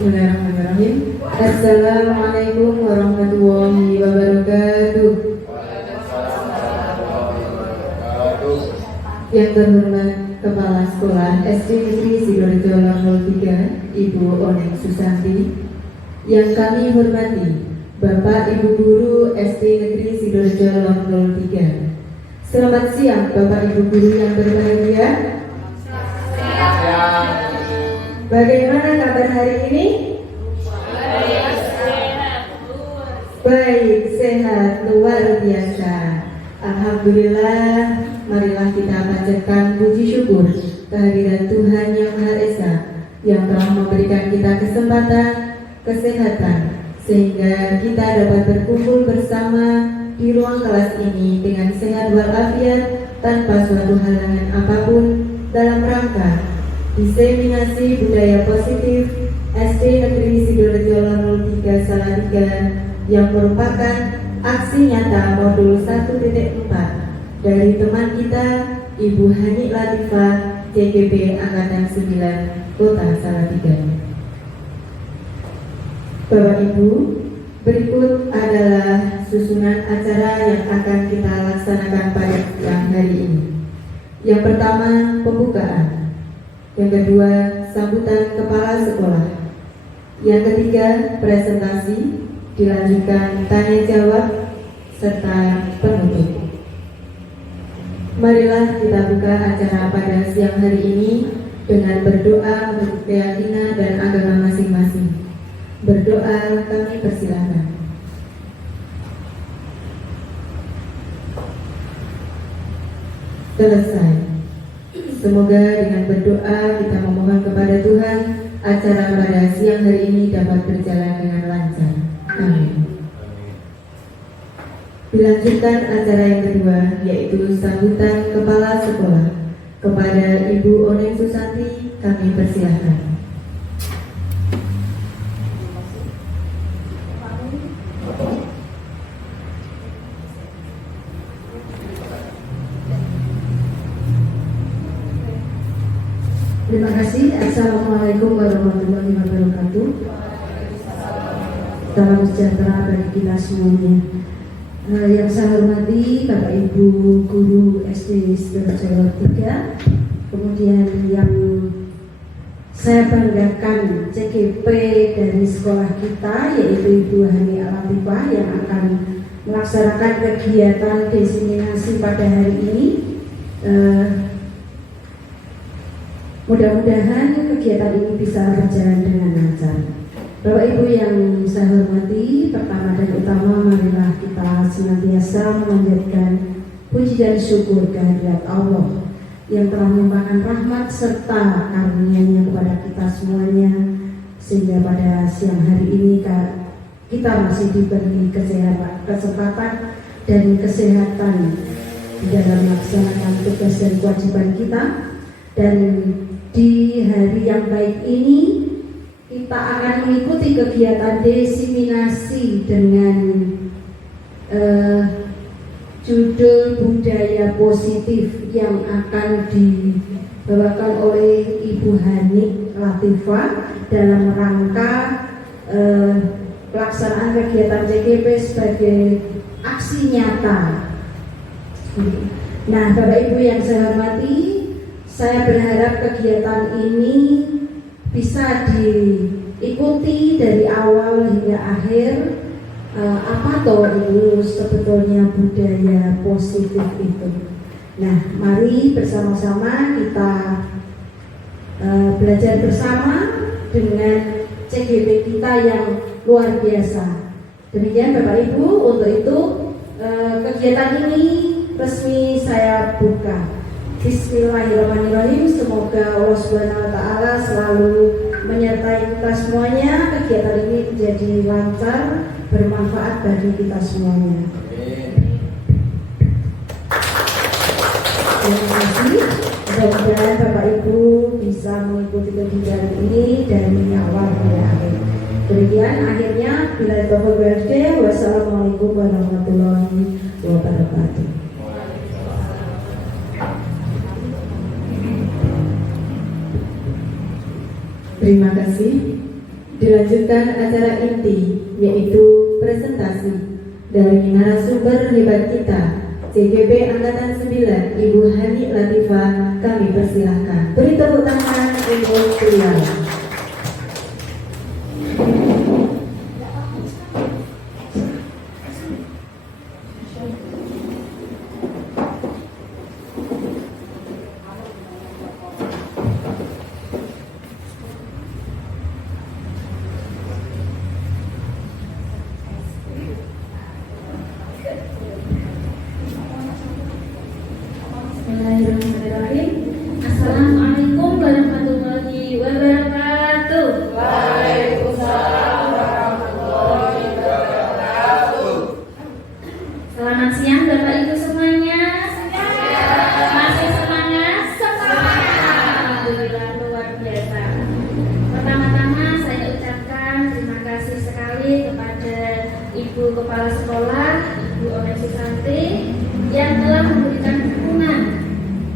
Bismillahirrahmanirrahim. Assalamualaikum warahmatullahi wabarakatuh. Yang terhormat Kepala Sekolah SD Negeri Sidoarjo 03, Ibu Oneng Susanti. Yang kami hormati Bapak Ibu Guru SD Negeri Sidoarjo 03. Selamat siang Bapak Ibu Guru yang berbahagia. Bagaimana kabar hari ini? Baik, sehat, luar biasa. Alhamdulillah, marilah kita panjatkan puji syukur kehadiran Tuhan Yang Maha Esa yang telah memberikan kita kesempatan, kesehatan, sehingga kita dapat berkumpul bersama di ruang kelas ini dengan sehat walafiat tanpa suatu halangan apapun dalam rangka diseminasi budaya positif SD Negeri Sidoarjo 03 Salatiga yang merupakan aksi nyata modul 1.4 dari teman kita Ibu Hani Latifah CGP Angkatan 9 Kota Salatiga. Bapak Ibu, berikut adalah susunan acara yang akan kita laksanakan pada siang hari ini. Yang pertama, pembukaan. Yang kedua, sambutan kepala sekolah. Yang ketiga, presentasi, dilanjutkan tanya jawab, serta penutup. Marilah kita buka acara pada siang hari ini dengan berdoa untuk keyakinan dan agama masing-masing. Berdoa kami persilahkan. Selesai. Semoga dengan berdoa kita memohon kepada Tuhan acara pada siang hari ini dapat berjalan dengan lancar. Amin. Dilanjutkan acara yang kedua, yaitu sambutan kepala sekolah. Kepada Ibu Oneng Susanti kami persilahkan. Terima kasih. Assalamualaikum warahmatullahi wabarakatuh. Salam sejahtera bagi kita semuanya. Yang saya hormati Bapak Ibu Guru SD Sidoarjo 3, kemudian yang saya banggakan CGP dari sekolah kita yaitu Ibu Hani Latifah yang akan melaksanakan kegiatan diseminasi pada hari ini. Mudah-mudahan kegiatan ini bisa berjalan dengan lancar. Bapak Ibu yang saya hormati, pertama dan utama marilah kita senantiasa memanjatkan puji dan syukur kehadirat Allah yang telah melimpahkan rahmat serta karunia-Nya kepada kita semuanya, sehingga pada siang hari ini kita masih diberi kesempatan dan kesehatan di dalam melaksanakan tugas dan kewajiban kita. Dan di hari yang baik ini kita akan mengikuti kegiatan diseminasi dengan judul budaya positif yang akan dibawakan oleh Ibu Hani Latifah dalam rangka pelaksanaan kegiatan CGP sebagai aksi nyata. Nah, Bapak Ibu yang saya hormati, saya berharap kegiatan ini bisa diikuti dari awal hingga akhir. Apa toh itu sebetulnya budaya positif itu? Nah, mari bersama-sama kita belajar bersama dengan CGP kita yang luar biasa. Demikian Bapak Ibu, untuk itu kegiatan ini resmi saya buka. Bismillahirrahmanirrahim. Semoga Allah Subhanahu wa Ta'ala selalu menyertai kita semuanya. Kegiatan ini menjadi lancar, bermanfaat bagi kita semuanya. Terima kasih. Mudah-mudahan Bapak Ibu bisa mengikuti kegiatan ini dari awal hingga akhir. Demikian akhirnya, bila taufiq wal hidayah. Wassalamualaikum warahmatullahi wabarakatuh. Terima kasih. Dilanjutkan acara inti, yaitu presentasi dari narasumber hebat kita, CGP Angkatan 9, Ibu Hani Latifah. Kami persilahkan. Beri tepuk tangan untuk beliau. Bismillahirrahmanirrahim. Assalamualaikum warahmatullahi wabarakatuh. Waalaikumsalam warahmatullahi wabarakatuh. Selamat siang Bapak Ibu semuanya. Masih semangat? Alhamdulillah luar biasa. Pertama-tama saya ucapkan terima kasih sekali kepada Ibu Kepala Sekolah, Ibu Onesi Santi, yang telah memberikan dukungan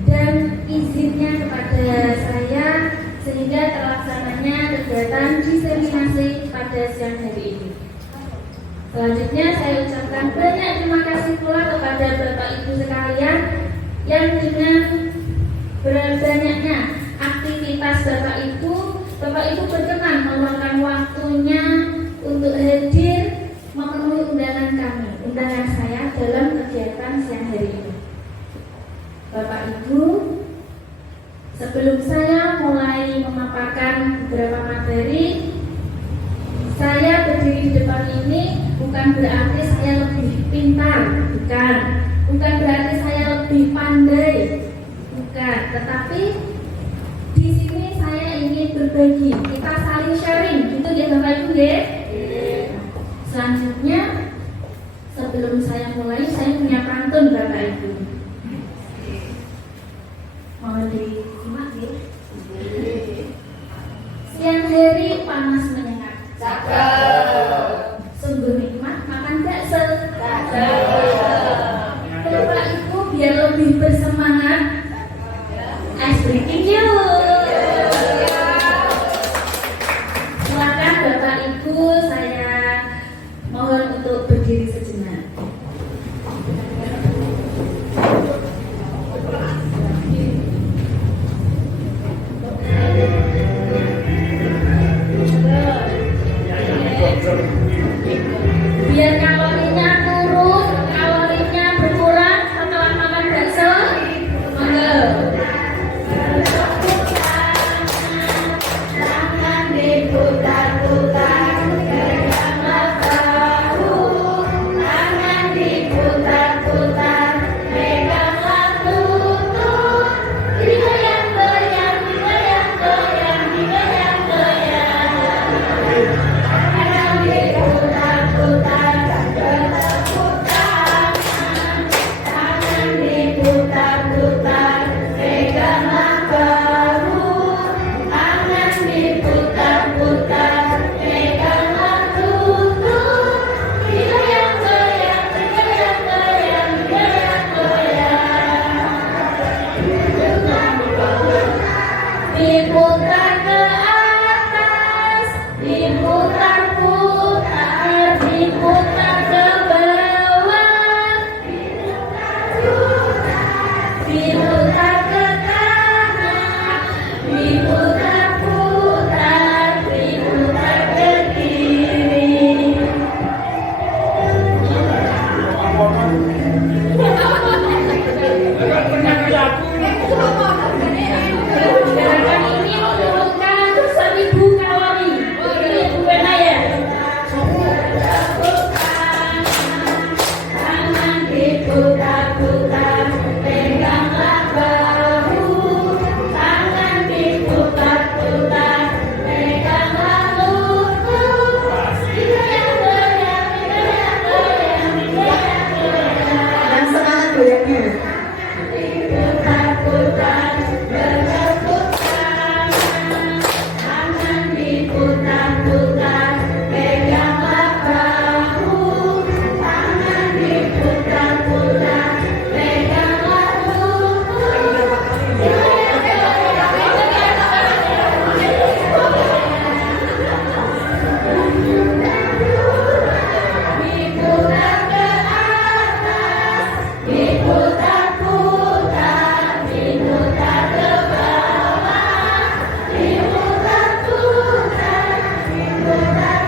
dan izinnya kepada saya sehingga terlaksananya kegiatan diseminasi pada siang hari ini. Selanjutnya saya ucapkan banyak terima kasih pula kepada Bapak Ibu sekalian yang dengan banyaknya aktivitas Bapak Ibu berkenan meluangkan waktunya untuk hadir memenuhi undangan saya dalam kegiatan siang hari ini. Bapak Ibu, sebelum saya mulai memaparkan beberapa materi, saya berdiri di depan ini bukan berarti saya lebih pintar, bukan berarti saya lebih pandai, bukan. Tetapi di sini saya ingin berbagi, kita saling sharing, gitu ya Bapak Ibu ya. Selanjutnya, sebelum saya mulai, saya punya pantun Bapak Ibu. Mohon disimak ya. Siang hari panas menyengat. Sungguh nikmat makan bakso. Bapak Ibu biar lebih bersemangat, ice breaking yuk. Silakan Bapak Ibu, saya mohon untuk berdiri sejenak.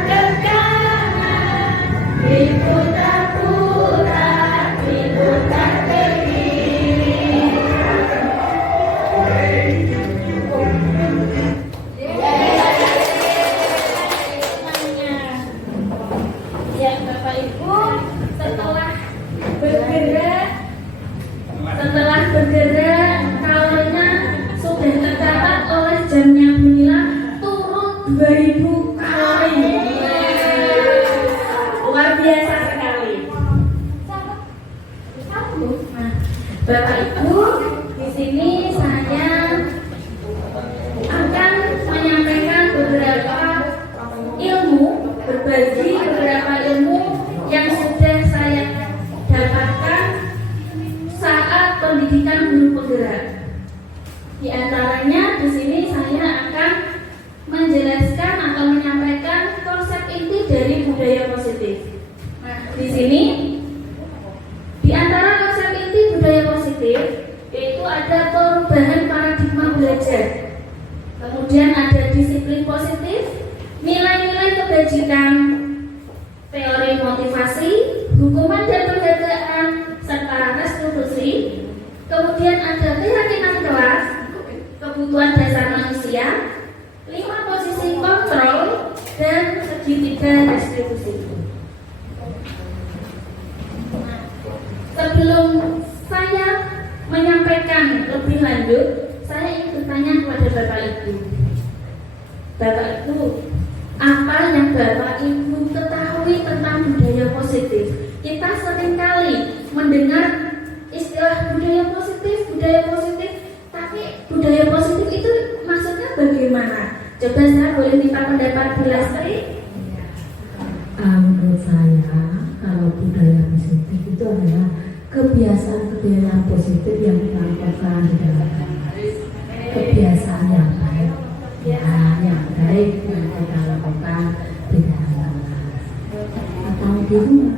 ke kanan, diputar-putar, diputar ke kiri. Ya, Bapak Ibu, setelah bergerak, kalornya sudah tercatat oleh jamnya Bunila turun 2000 kalori. Luar biasa sekali. Nah, Bapak Ibu, di sini saya akan menyampaikan berbagi beberapa ilmu yang sudah saya dapatkan saat pendidikan guru penggerak. Di antaranya di sini saya akan menjelaskan atau menyampaikan konsep inti dari budaya positif. Nah, di sini di antara konsep inti budaya positif yaitu ada perubahan paradigma belajar. Kemudian ada disiplin positif, nilai-nilai kebajikan, teori motivasi, hukuman dan penghargaan, serta restitusi. Kemudian ada keyakinan kelas, kebutuhan dasar manusia, 5 posisi kontrol, dan segitiga restitusi. Sebelum saya menyampaikan lebih lanjut, saya ingin bertanya kepada Bapak Ibu. Bapak Ibu, apa yang Bapak Ibu ketahui tentang budaya positif? Kita seringkali mendengar istilah budaya positif, tapi budaya positif itu maksudnya bagaimana? Coba saya boleh minta pendapat Bu Lastri? Menurut saya, kalau budaya positif itu adalah kebiasaan-kebiasaan positif yang dilakukan di dalam kebiasaan yang baik, yang kita lakukan di dalam kelas atau di rumah.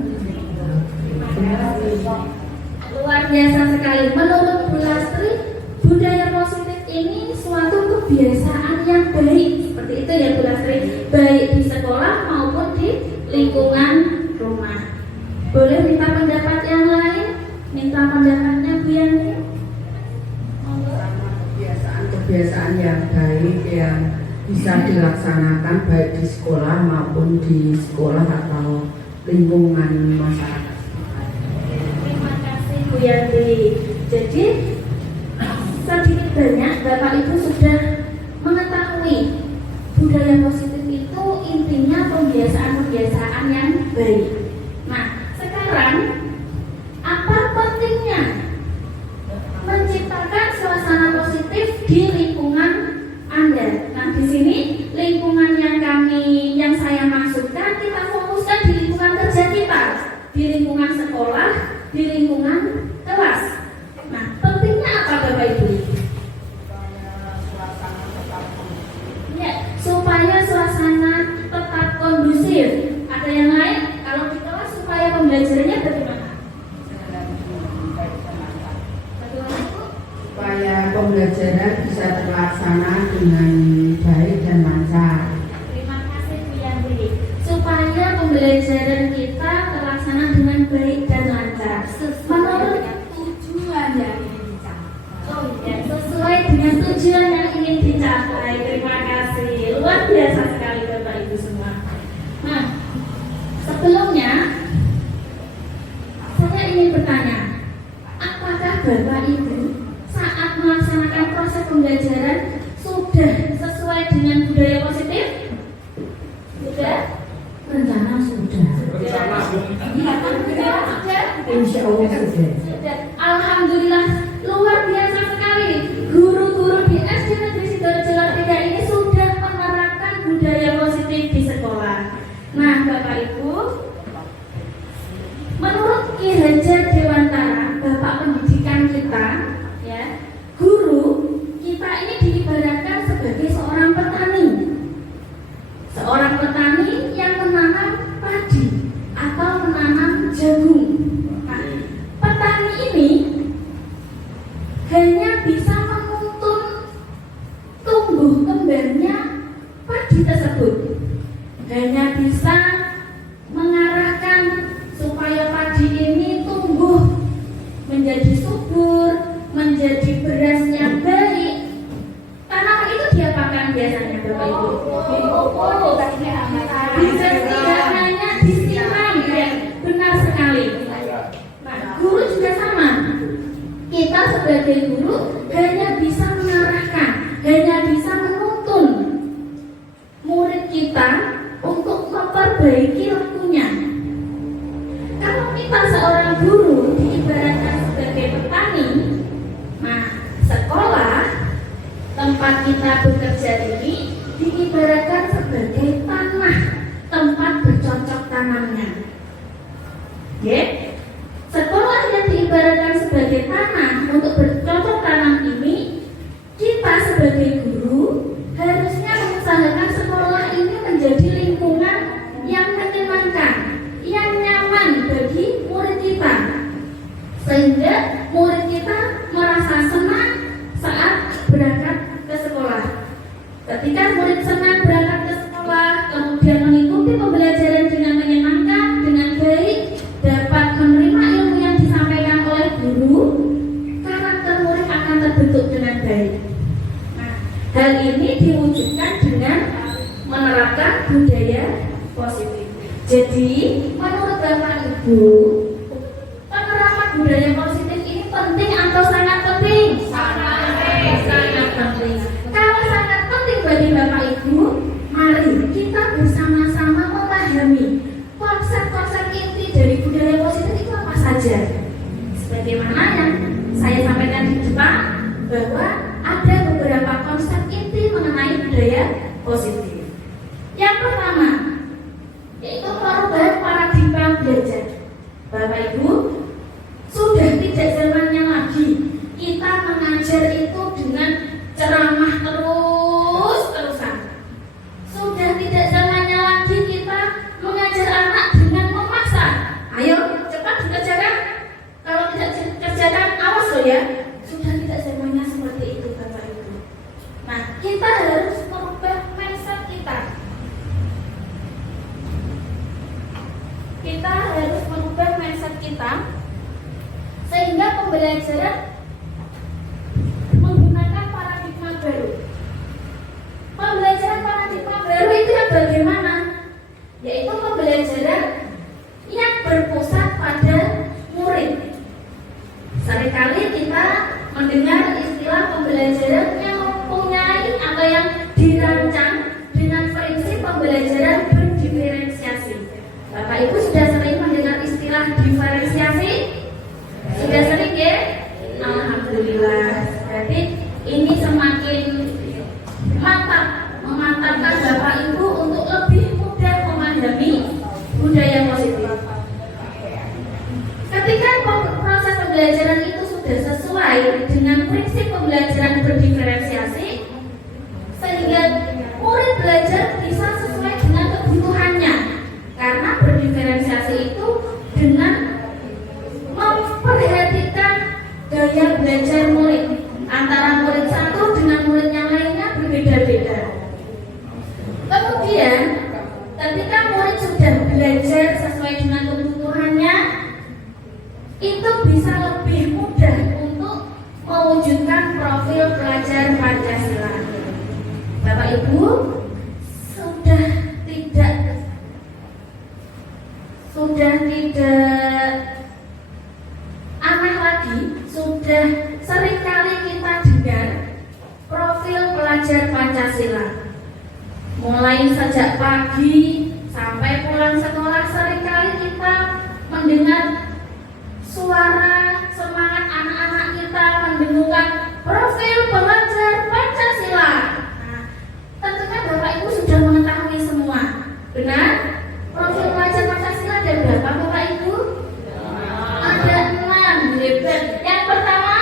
Luar biasa sekali. Menurut Bu Lastri, budaya positif ini suatu kebiasaan yang baik. Seperti itu ya Bu Lastri, baik di sekolah maupun di lingkungan rumah. Boleh minta pendapat yang lain? Minta pendapatnya Bu Yanti. Kebiasaan yang baik yang bisa dilaksanakan baik di sekolah maupun di sekolah atau lingkungan masyarakat. Terima kasih Bu Yanti. Jadi sedikit banyak Bapak Ibu sudah mengetahui budaya positif itu intinya pembiasaan-pembiasaan yang baik. Nah, sekarang apa pentingnya menciptakan suasana positif di lingkungan Anda? Nah, di sini lingkungan yang saya maksudkan, kita fokuskan di lingkungan kerja kita, di lingkungan sekolah, di lingkungan kelas. Nah, pentingnya apa Bapak Ibu? Ya, supaya suasana tetap kondusif. Ada yang lain? Kalau di kelas supaya pembelajarannya bagaimana? Bagaimana Bu? Supaya pembelajaran bisa terlaksana dengan baik dan lancar. Terima kasih Bu Yanti. Supaya pembelajaran kita terlaksana dengan baik dan lancar. Menurut tujuan yang ingin dicapai. Oh ya, sesuai dengan tujuan yang ingin dicapai. Terima kasih. Luar biasa sekali Bapak Ibu semua. Nah, sebelumnya saya ingin bertanya, apakah Bapak Ibu saat melaksanakan proses pembelajaran sudah sesuai dengan budaya positif? Sudah? Rencana sudah. Iya kan? Sudah? Insya Allah sudah. Sudah. Alhamdulillah, luar biasa sekali. Guru-guru di SD Negeri Sidoarjo Tiga ini sudah menerapkan budaya positif di sekolah. Nah, Bapak Ibu, menurut Ki Hajar Dewantara, Bapak pendidikan kita, ya, guru kita ini diibaratkan sebagai seorang petani. Seorang petani yang menanam padi atau menanam jagung. Nah, petani ini hanya bisa menuntun tumbuh kembangnya padi tersebut. Hanya bisa mengarahkan supaya padi ini tumbuh menjadi subur, menjadi beras yang baik. Tanaman itu diapakan biasanya Bapak Ibu? Bisa tidak hanya disiram, ya, benar sekali. Nah, guru juga sama. Kita sebagai guru hanya bisa mengarahkan, hanya bisa menuntun murid kita untuk memperbaiki lakunya. Kalau kita seorang guru diibaratkan sebagai petani, nah sekolah tempat kita bekerja ini diibaratkan sebagai tanah tempat bercocok tanamnya. Ya, sekolah yang diibaratkan sebagai tanah untuk bercocok tanam ini, kita sebagai guru harusnya mengusahakan sekolah ini menjadi lingkungan yang menyenangkan, yang nyaman bagi murid kita, sehingga murid kita merasa senang saat berangkat ke sekolah. Ketika murid senang berangkat ke sekolah, kemudian mengikuti pembelajaran dengan menyenangkan, dengan baik, dapat menerima ilmu yang disampaikan oleh guru, karakter murid akan terbentuk dengan baik. Nah, hal ini diwujudkan dengan menerapkan budaya positif. Jadi, menurut Bapak Ibu, penerapan budaya positif ini penting atau sangat penting? Sangat penting. Kalau sangat penting bagi Bapak Ibu, mari kita bersama-sama memahami konsep-konsep inti dari budaya positif itu apa saja. Sebagaimana yang saya sampaikan di depan, bahwa ada beberapa konsep inti mengenai budaya positif. Yang pertama, yaitu perubahan paradigma belajar. Bapak Ibu, sudah tidak zamannya lagi kita mengajar itu dengan ceramah terus-terusan. Sudah tidak zamannya lagi kita mengajar anak dengan memaksa. Ayo cepat dikerjakan. Kalau tidak dikerjakan, awas loh ya. Sudah tidak zamannya seperti itu Bapak Ibu. Nah, kita harus merubah mindset kita. Kita harus merubah mindset kita sehingga pembelajaran menggunakan paradigma baru. Pembelajaran paradigma baru itu yang bagaimana? Yaitu pembelajaran yang berpusat pada murid. Seringkali kita mendengar istilah pembelajaran yang mempunyai atau yang dirancang dengan prinsip pembelajaran berdiferensiasi. Bapak Ibu sudah sering mendengar istilah diferensiasi? Sudah sering ya? Alhamdulillah. Berarti ini semakin memantapkan Bapak Ibu untuk lebih mudah memahami budaya positif. Ketika proses pembelajaran itu sudah sesuai dengan prinsip pembelajaran berdiferensiasi, sehingga murid belajar bisa sesuai dengan kebutuhannya. Karena berdiferensiasi itu dengan memperhatikan gaya belajar murid. Antara murid satu dengan murid yang lainnya berbeda-beda. Kemudian, ketika murid sudah belajar sesuai dengan kebutuhannya, itu bisa lebih mudah untuk mewujudkan profil pelajar Pancasila. Bapak Ibu, sudah tidak aneh lagi, sudah seringkali kita dengar profil pelajar Pancasila. Mulai sejak pagi sampai pulang sekolah, seringkali kita mendengar suara semangat anak-anak kita mendengungkan profil pelajar Pancasila. Nah, tentunya Bapak Ibu sudah mengetahui semua. Benar? Profil pelajar Pancasila ada berapa Bapak Ibu? Ada 6. Hebat. Yang pertama,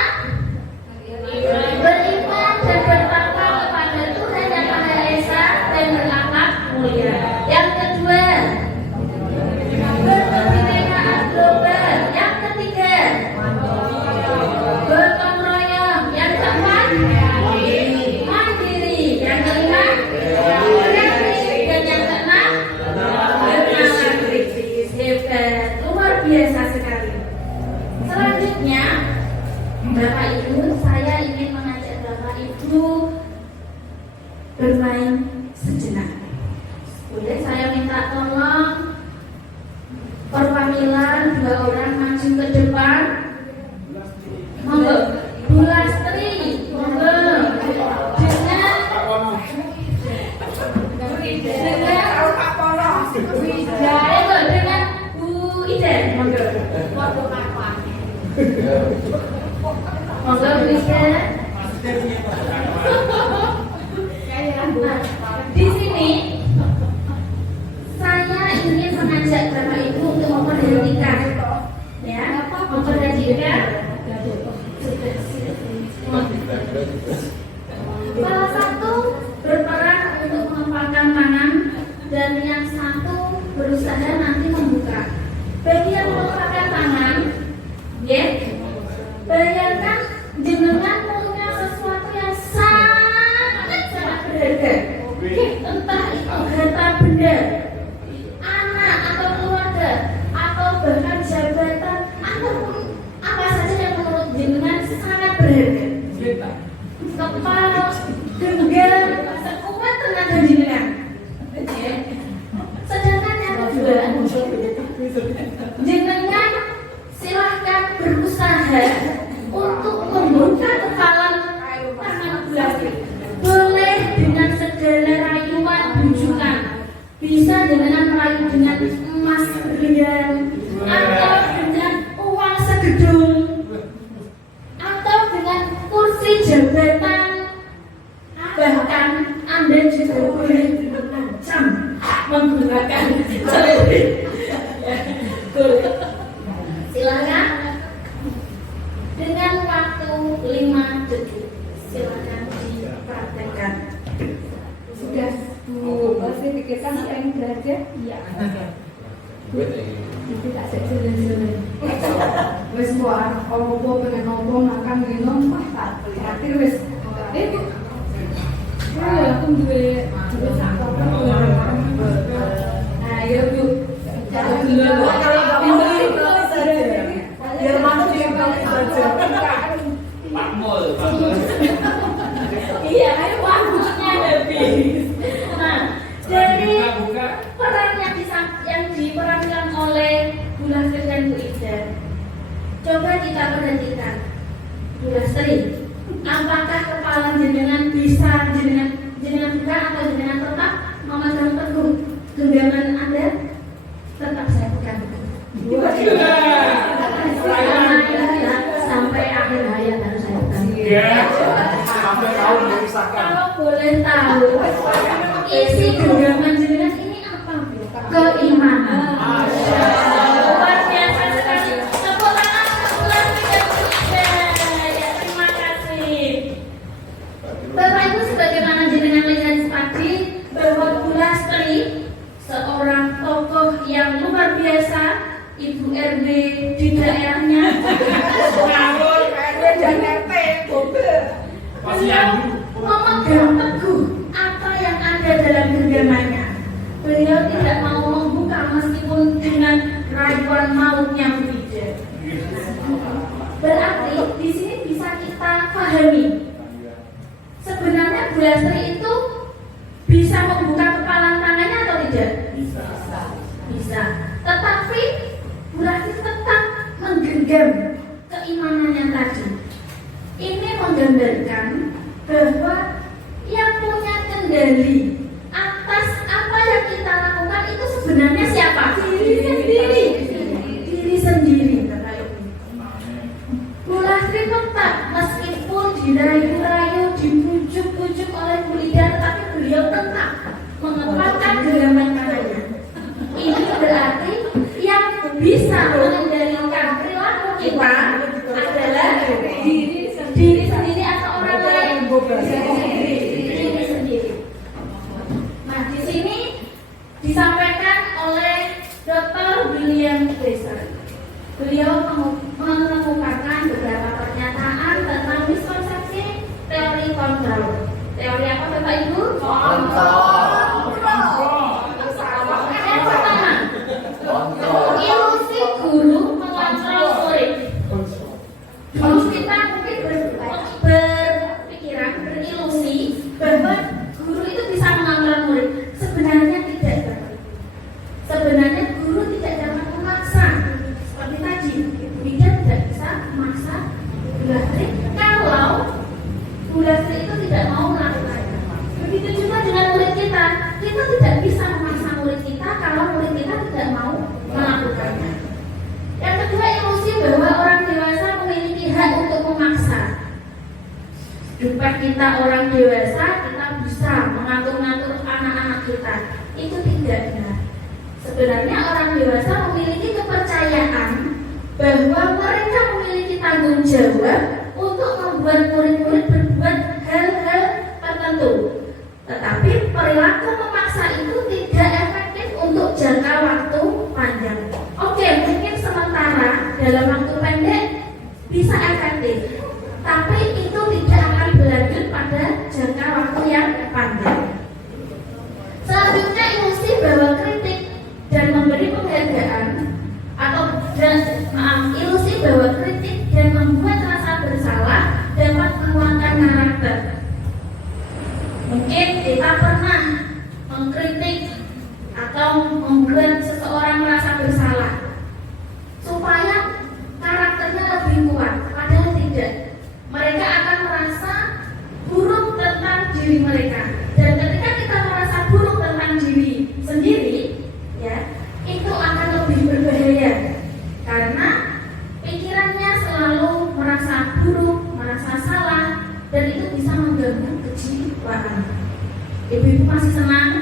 beriman dan bertakwa kepada Tuhan Yang Maha Esa dan berakhlak mulia. Yang kedua, berkebinekaan global minta tolong perwakilan 2 orang maju ke depan. Monggo, Bu Lastri, monggo. Dengan Bu Ida, monggo. Monggo Bu Ida. Nah, di sini saya ingin mengajak Bapak Ibu untuk memperhatikan, ya, memperhatikan. Salah satu berperan untuk mengepalkan tangan dan yang satu berusaha nanti membuka. Bagi yang mengepalkan tangan, ya, bayangkan jenengan punya sesuatu yang sangat berharga. Entah itu harta benda, anak atau keluarga, atau bahkan jabatan, ataupun apa saja yang menurut jenengan sangat berharga. Kepala, genggam, sekuat tenaga jenengan. Sedangkan yang kedua, jenengan silahkan berusaha untuk membuka kepala tangan belas. Boleh dengan segala rayuan bujukan. Bisa dengan merayu dengan emas berlian, atau dengan uang segedung, atau dengan kursi jabatan. Bahkan Anda juga boleh macam menggunakan celurit. Silakan dengan waktu 5 detik. Silakan dipraktekkan. Sudah Bu Lastri pikirkan apa yang berharga? Iya. Nanti tak sejalan-jalan. Wes buat kalau pengen nongkrong makan minum, tak terakhir wes. Bu, aku duit sakit. Nah, ya Bu. Kalau biar mana dia paling baca. Makmul. Iya, waktunya habis. Nah, jadi peran yang diperankan oleh Bu Lastri dan Bu Ida. Coba kita perhatikan, Bu Lastri, apakah kepala jenengan bisa jenengan buka atau jenengan tetap memegang teguh genggaman Anda? Tetap saya pegang. Sampai akhir hayat harus saya pegang. Sampai tahun memisahkan. Kalau boleh tahu, isi genggaman jenengan ini apa? Keimanan. Luar biasa sekali. Tepuk tangan untuk Bu Lastri dan Bu Ida. Ya, terima kasih. Bapak Ibu, sebagaimana jenengan lihat tadi bahwa Bu Lastri seorang tokoh yang luar biasa, Ibu RW di daerahnya. Ngawur, RW dan RT. Beliau memegang teguh apa yang ada dalam genggamannya. Beliau tidak mau membuka meskipun dengan rayuan mautnya berbeda. Berarti di sini bisa kita pahami, sebenarnya Bu Lastri itu bisa membuka kepala tangannya atau tidak? Bisa. Tetapi Bu Lastri tetap menggenggam keimanannya tadi. Ini menggambarkan bahwa yang punya kendali atas apa yang kita lakukan itu sebenarnya siapa? Diri sendiri. Bu Lastri tetap meskipun dirayu-rayu, dibujuk-bujuk oleh Bu Ida, tetapi beliau tetap mengepalkan genggaman tangannya. Ini berarti yang bisa mengendalikan perilaku kita adalah diri sendiri atau orang lain. Diri sendiri. Nah, di sini disampaikan oleh Dr. William Fraser. Beliau mengemukakan beberapa pernyataan tentang miskonsepsi teori kontrol. Teori apa Bapak Ibu? Yang pertama, ilusi guru mengontrol murid. Dulu kita mungkin berpikiran, berilusi bahwa guru itu bisa mengontrol murid. Sebenarnya tidak, Bapak. kita orang dewasa kita bisa mengatur-ngatur anak-anak kita. Itu tidak benar. Sebenarnya orang dewasa memiliki kepercayaan bahwa mereka memiliki tanggung jawab untuk membuat murid-murid berbuat hal-hal tertentu. Tetapi perilaku memaksa itu tidak efektif untuk jangka waktu panjang. Oke, mungkin sementara dalam waktu pendek bisa efektif, tapi itu tidak akan berlanjut pada jangka waktu yang panjang. Selanjutnya, ilusi bahwa kritik dan memberi penghargaan ilusi bahwa kritik dan membuat rasa bersalah dapat menguatkan karakter. Mungkin kita pernah mengkritik atau membuat seseorang merasa bersalah supaya karakternya lebih kuat, padahal tidak. Mereka akan merasa buruk tentang diri mereka, dan ketika kita merasa buruk tentang diri sendiri, ya, itu akan lebih berbahaya karena pikirannya selalu merasa buruk, merasa salah, dan itu bisa mengganggu kejiwaan. Ibu-ibu masih senang?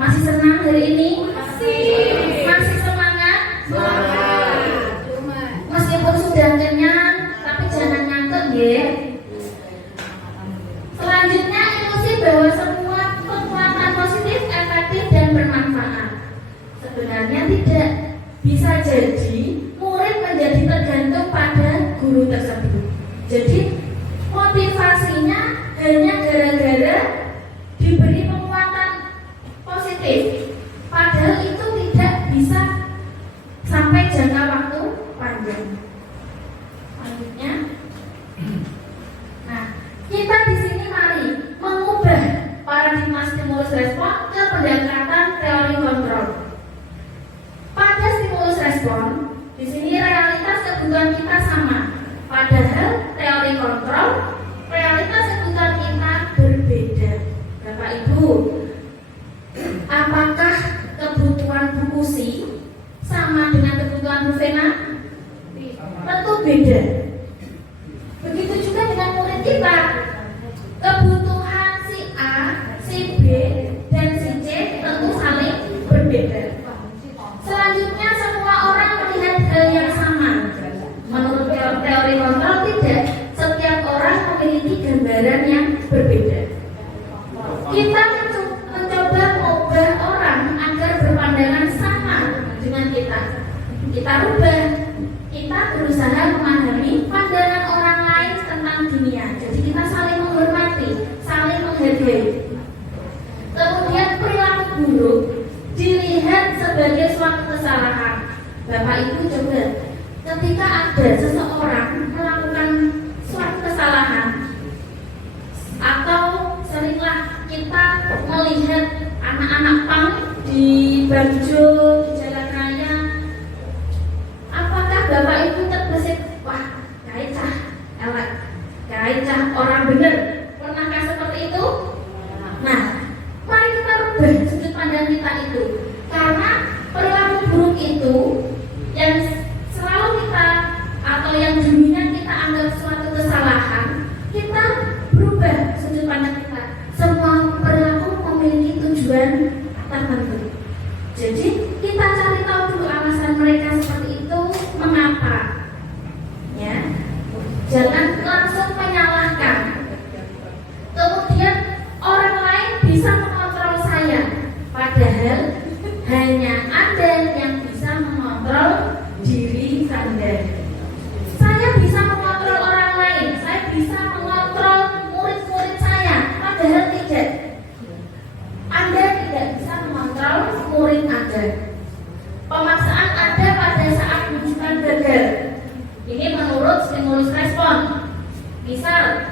Masih senang hari ini? Masih semangat? Meskipun sudah kenyang, tapi jangan ngantuk ya. Selanjutnya, ilusi bahwa semua kekuatan positif, efektif, dan bermanfaat. Sebenarnya tidak. Bisa jadi murid menjadi tergantung pada guru tersebut. Jadi motivasinya hanya gara-gara diberi penguatan positif, padahal itu tidak bisa sampai jangka waktu panjang. Selanjutnya, nah, kita di sini mari mengubah paradigma stimulus respon ke pendekatan teori kontrol. Pada stimulus respon, di sini realitas kebutuhan kita sama. Padahal teori kontrol, realitas kebutuhan kita berbeda. Bapak Ibu, apakah kebutuhan Bu Kusi sama dengan kebutuhan Bu Vena? Tentu beda. Begitu juga dengan murid kita. Kebutuhan si A, si B, dan si C tentu saling berbeda. Selanjutnya, semua orang melihat hal yang sama. Menurut teori kontrol tidak, setiap orang memiliki gambaran yang berbeda. Kita mencoba mengubah orang agar berpandangan sama dengan kita. Kita rubah. Kita berusaha memahami pandangan orang lain tentang dunia. Jadi kita saling menghormati, saling menghargai. Kemudian perilaku buruk dilihat sebagai suatu kesalahan. Bapak Ibu coba, ketika ada seseorang melakukan suatu kesalahan, atau seringlah kita melihat anak-anak pang di Bagjo, di jalan raya, apakah Bapak Ibu terbesit, wah, kaicah, elek, kaicah orang bener? Pernahkah seperti itu? Nah, mari kita rubah sudut pandang kita itu, karena perilaku buruk itu yang selalu kita atau yang dulunya kita anggap suatu kesalahan, kita berubah sudut pandang kita. Semua perilaku memiliki tujuan tertentu. Jadi kita cari tahu dulu alasan mereka seperti itu mengapa, ya. Jangan langsung menyalahkan. Kemudian orang lain bisa mengontrol saya, padahal hanya Anda yang bisa mengontrol diri Anda. Saya bisa mengontrol orang lain, saya bisa mengontrol murid-murid saya, padahal tidak. Anda tidak bisa mengontrol murid Anda. Pemaksaan Anda pada saat rujukan gagal. Ini menurut stimulus respon. Misal,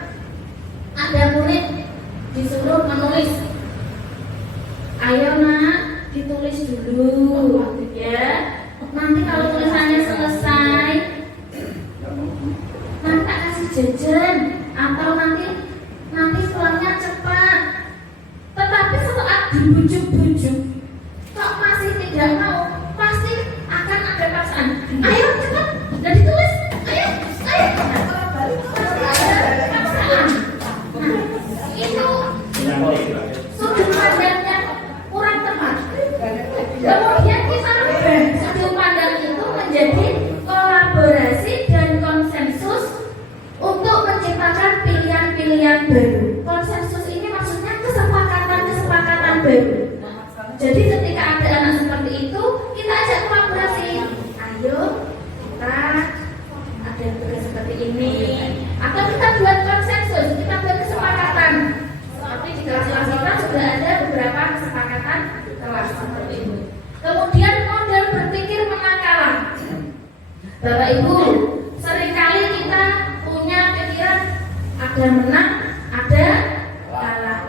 ada murid disuruh menulis, ayo nak, ditulis dulu, ya. Nanti kalau tulisannya selesai, nanti tak kasih jajan, atau nanti pulangnya cepat. Tetapi setelah dibujuk-bujuk, kok masih tidak mau, pasti akan ada paksaan. Ayo cepat, dan ditulis, ayo. Pasti ada paksaan. Kemudian kita rubah sudut pandang itu menjadi kolaborasi dan konsensus untuk menciptakan pilihan-pilihan baru. Konsensus ini maksudnya kesepakatan-kesepakatan baru. Jadi ketika ada anak seperti itu, kita ajak kolaborasi. Ayo kita ada yang tugas seperti ini, atau kita buat konsensus, kita buat kesepakatan. Seperti di kelas-kelas kita sudah ada beberapa kesepakatan kelas seperti ini. Kemudian model berpikir menang kalah. Bapak Ibu, seringkali kita punya pikiran ada menang, ada kalah,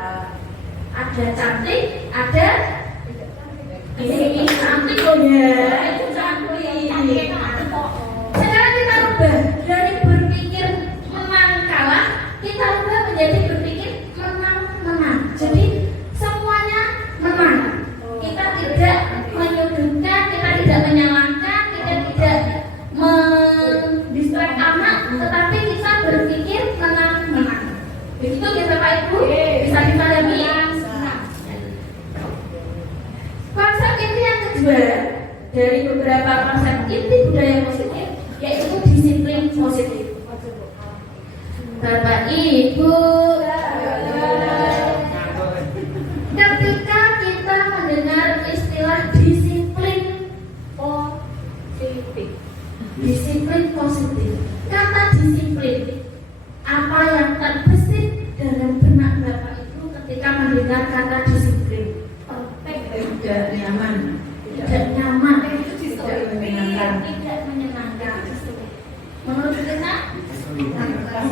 ada cantik, ada ini cantik loh ya, itu cantik. Sekarang kita rubah dari berpikir menang kalah, kita rubah menjadi berpikir menang. Jadi semuanya menang. Kita tidak menyudutkan, kita tidak menyalahkan, kita tidak mendistract anak, tetapi kita berpikir menang. Begitu ya Bapak Ibu, bisa dipahami. Konsep inti yang kedua dari beberapa konsep inti budaya positif yaitu disiplin positif. Bapak Ibu, ketika kita mendengar istilah disiplin positif, kata disiplin, apa yang terbesit dalam benak Bapak Ibu ketika mendengar kata disiplin? Tidak nyaman, tidak menyenangkan. Menurut kita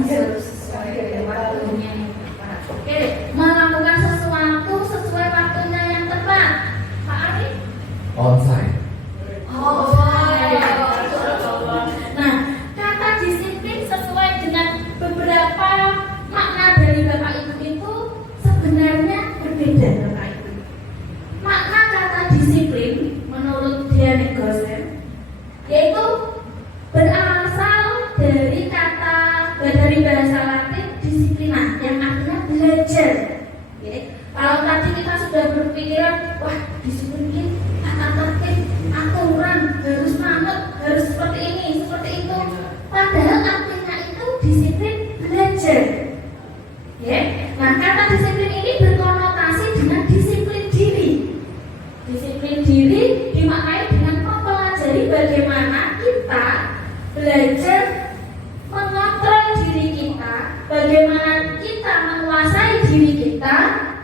sesuai dengan waktunya. Oke, melakukan sesuatu sesuai waktunya yang tepat. Pak Ari? Onsite. Nah, kata disiplin sesuai dengan beberapa makna dari Bapak Ibu itu sebenarnya berbeda Bapak Ibu. Makna kata disiplin menurut Diane Gosen yaitu berasal dari bahasa Latin disiplina yang artinya belajar. Kalau tadi kita sudah berpikiran, wah disiplin tata tertib, aturan, harus manut, harus seperti ini, seperti itu. Padahal artinya itu disiplin belajar. Nah, kata disiplin ini berkonotasi dengan disiplin diri. Disiplin diri dimaknai dengan mempelajari bagaimana kita belajar mengontrol diri kita, bagaimana kita menguasai diri kita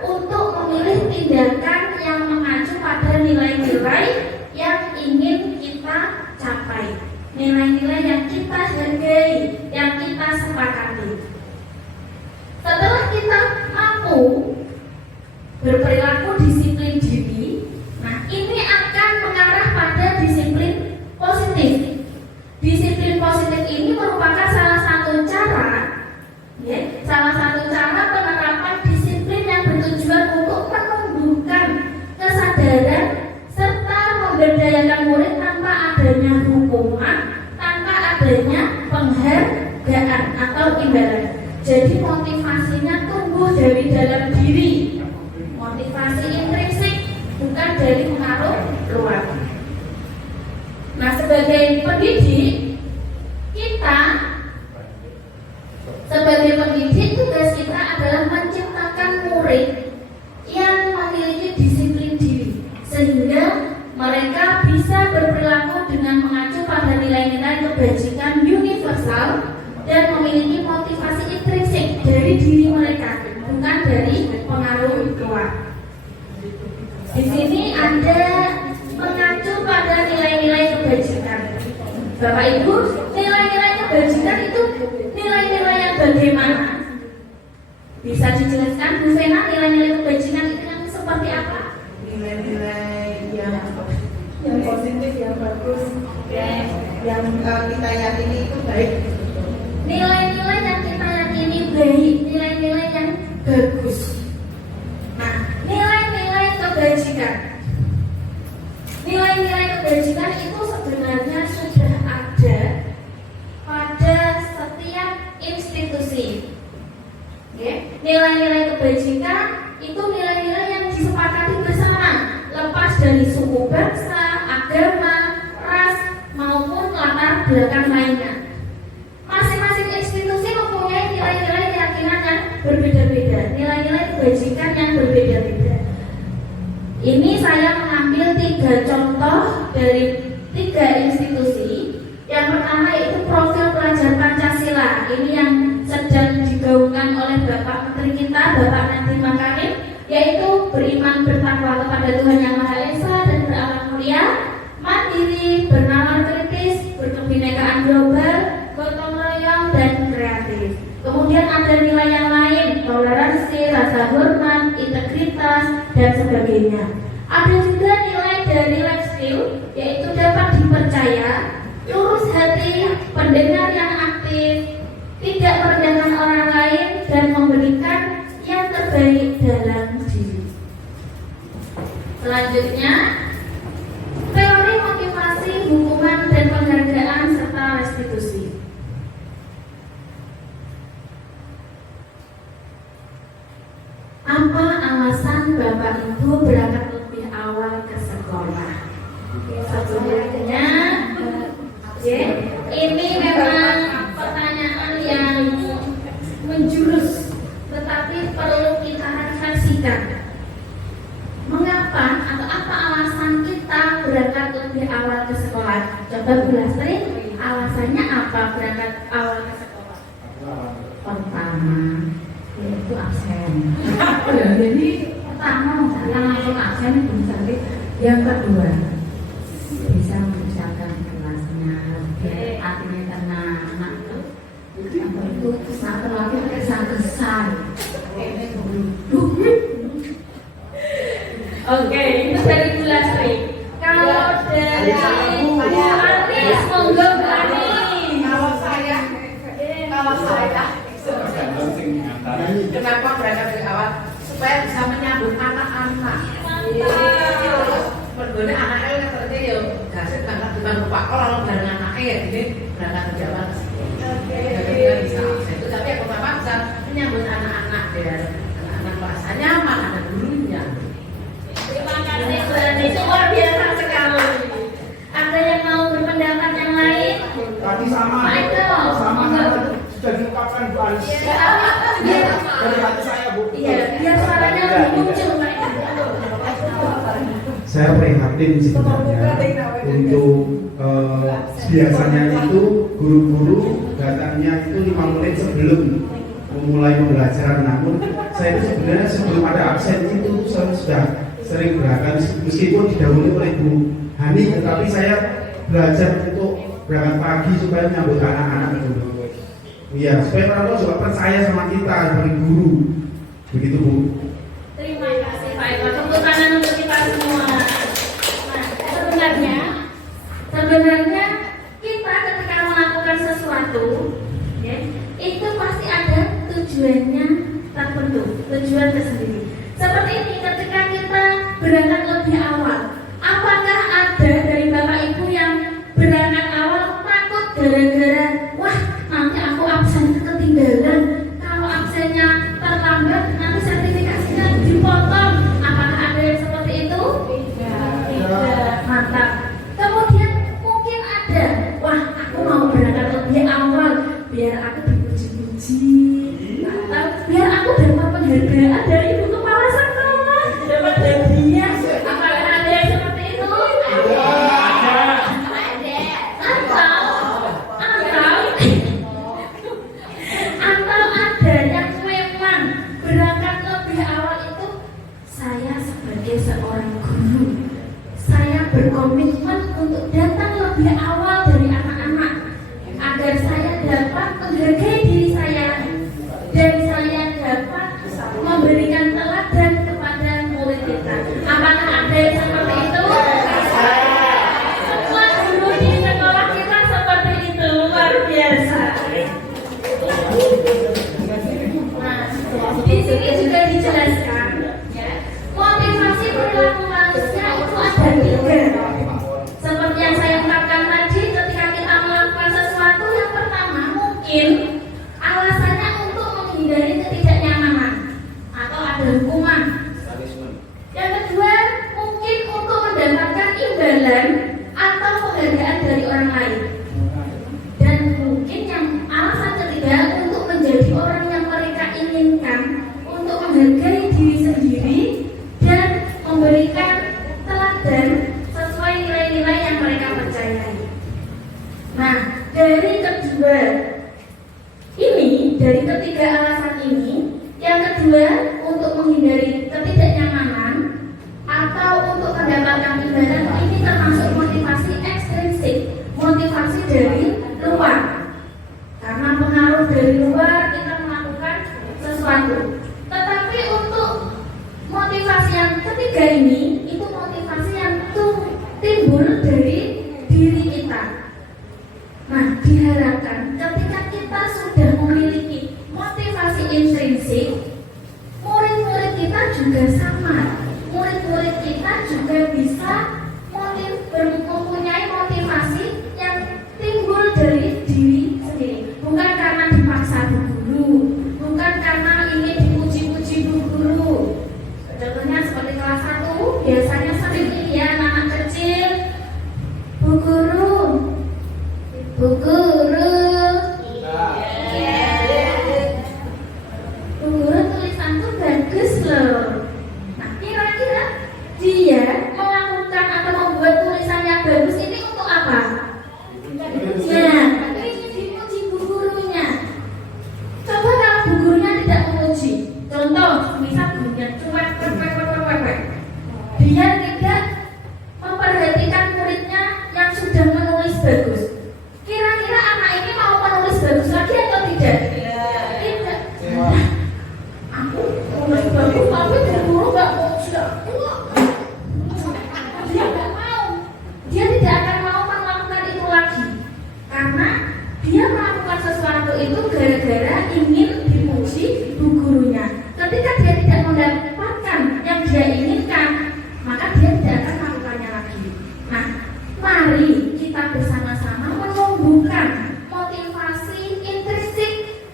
untuk memilih tindakan yang mengacu pada nilai-nilai yang ingin kita capai, nilai-nilai yang kita hargai, yang kita sepakati. Setelah kita mampu berperilaku disiplin diri, nah ini akan mengarah pada disiplin positif. Disiplin positif ini merupakan salah satu cara penerapan disiplin yang bertujuan untuk menumbuhkan kesadaran serta memberdayakan murid tanpa adanya hukuman, tanpa adanya penghargaan atau imbalan. Jadi motivasinya tumbuh dari dalam diri, motivasi intrinsik, bukan dari pengaruh luar. Nah, sebagai pendidik, tugas kita adalah menciptakan murid yang memiliki disiplin diri, sehingga mereka bisa berperilaku dengan mengacu pada nilai-nilai kebajikan universal dan memiliki motivasi intrinsik dari diri mereka, bukan dari pengaruh luar. Di sini ada mengacu pada nilai-nilai kebajikan. Bapak Ibu, nilai-nilai kebajikan itu nilai-nilai yang bagaimana? Bisa dijelaskan Bu Vena, nilai-nilai kebajikan itu yang seperti apa? Nilai-nilai yang positif, yang bagus, yang kita yakini itu baik. Nilai-nilai yang kita yakini baik, nilai-nilai yang bagus. Nah, nilai-nilai kebajikan. Nilai-nilai kebajikan itu sebenarnya sudah ada pada setiap institusi. Nilai-nilai kebajikan itu nilai-nilai yang disepakati bersama, lepas suku bangsa, agama, ras, maupun latar belakang lainnya. Masing-masing institusi mempunyai nilai-nilai keyakinan yang berbeda-beda, nilai-nilai kebajikan yang berbeda-beda. Ini saya mengambil 3 contoh dari 3 institusi. Yang pertama yaitu profil pelajar Pancasila. Ini yang sedang digaungkan oleh Bapak Menteri kita, Bapak Nadiem Makarim, yaitu beriman bertakwa kepada Tuhan Yang Maha Esa dan berakhlak mulia, mandiri, bernalar kritis, berkebinekaan global, gotong royong, dan kreatif. Kemudian ada nilai yang lain, toleransi, rasa hormat, integritas, dan sebagainya. Ada juga nilai dari life skill, yaitu dapat dipercaya, lurus hati, pendengar yang aktif, tidak merendahkan orang lain, dan memberikan yang terbaik dalam diri. Selanjutnya, teori motivasi, hukuman, dan penghargaan serta restitusi. Apa alasan Bapak Ibu berangkat lebih awal ke sekolah? Sebenarnya, ini memang pertanyaan yang menjurus, tetapi perlu kita refleksikan. Mengapa atau apa alasan kita berangkat lebih awal ke sekolah? Coba Bu Lastri, alasannya apa berangkat awal ke sekolah? Pertama, yaitu absen. Ya, jadi pertama saya langsung absen bisa. Yang kedua bisa mengucapkan kelasnya, biar artinya karena anak itu satu lagi kesan-kesan. Oke, itu dari Bu Lastri. Kalau dari Bu Anis, monggo Bu Anis. Kalau saya kenapa berangkat dari awal supaya bisa menyambut anak-anak. Berguna anaknya katanya ya gasik berangkat di bangku pak kalau bareng anaknya ya jadi berangkat dari awal. Jadi bisa absen itu tapi yang pertama bisa menyambut anak-anak biar anak-anak merasa nyaman ada gurunya. Terima kasih Bu Anis, luar biasa sekali. Ada yang mau berpendapat yang lain? Tadi sama. Pak Eko, Sama monggo. sudah diungkapkan Bu Anis. Iya, Dari hati saya Bu. iya, biar suaranya lebih muncul Pak Eko. Saya prihatin sebenarnya untuk biasanya itu guru-guru datangnya itu 5 menit sebelum memulai pembelajaran, namun saya itu sebenarnya sebelum ada absen itu saya sudah sering berangkat meskipun didahului oleh Bu Hani, tetapi saya belajar untuk berangkat pagi supaya menyambut anak-anak itu. Iya, supaya orang tua juga percaya sama kita sebagai guru, begitu Bu. Terima kasih Pak Eko. Tepuk tangan untuk kita semua. Nah, sebenarnya kita ketika melakukan sesuatu, ya, itu pasti ada tujuannya tertentu, tujuan tersendiri. Seperti ini, ketika kita berangkat lebih awal, apakah ada dari Bapak Ibu yang berangkat awal takut gara-gara wah nanti aku absen ketinggalan, kalau absennya terlambat nanti sertifikasinya dipotong? Apakah ada yang seperti itu? Tidak. Mantap. Kemudian mungkin ada, wah aku mau berangkat lebih awal biar aku dipuji-puji, atau biar aku dapat penghargaan dari ibu kepala sekolah, dapat hadiah. Apakah ada yang seperti itu? Atau ada yang memang berangkat lebih awal itu, saya sebagai seorang guru, saya berkomitmen untuk datang lebih awal dari anak-anak agar saya dapat menghargai diri saya dan saya dapat memberikan teladan kepada murid kita. Apakah ada yang seperti itu? Semua guru di sekolah kita seperti itu, luar biasa. Nah, di sini juga dijelaskan, ya, motivasi perilaku manusia itu ada 3. Seperti yang saya ungkapkan tadi, ketika kita melakukan sesuatu, yang pertama mungkin Nah, dari ketiga alasan ini, yang kedua untuk menghindari ketidaknyamanan atau untuk mendapatkan imbalan, ini termasuk motivasi ekstrinsik, motivasi dari luar. Karena pengaruh dari luar kita melakukan sesuatu. Tetapi untuk motivasi yang ketiga ini, itu motivasi yang timbul dari diri kita. Nah, diharapkan ketika kita sudah memiliki motivasi intrinsik, murid-murid kita juga sama. Murid-murid kita juga bisa mempunyai motivasi yang timbul dari diri sendiri, bukan karena dipaksa bu guru, bukan karena ingin dipuji-puji bu guru. Contohnya seperti kelas 1, biasanya sering ini ya anak kecil, bu guru, bu guru, bu guru tulisanku bagus loh. Nah, kira-kira dia melakukan atau membuat tulisan yang bagus ini untuk apa? Nah, dipuji bu gurunya. Coba kalau bu gurunya tidak memuji, contoh, misal gurunya cuek, dia tidak memperhatikan muridnya yang sudah menulis bagus. Kira-kira anak ini mau menulis bagus lagi atau tidak? Tidak. Aku menulis bagus, tapi bu guru nggak mau sudah. Dia nggak mau. Dia tidak akan mau melakukan itu lagi, karena dia melakukan sesuatu itu gara-gara ingin dipuji bu gurunya. Ketika dia tidak mendapatkan yang dia inginkan, maka dia tidak akan melakukannya lagi. Nah, mari kita bersama-sama menumbuhkan motivasi intrinsik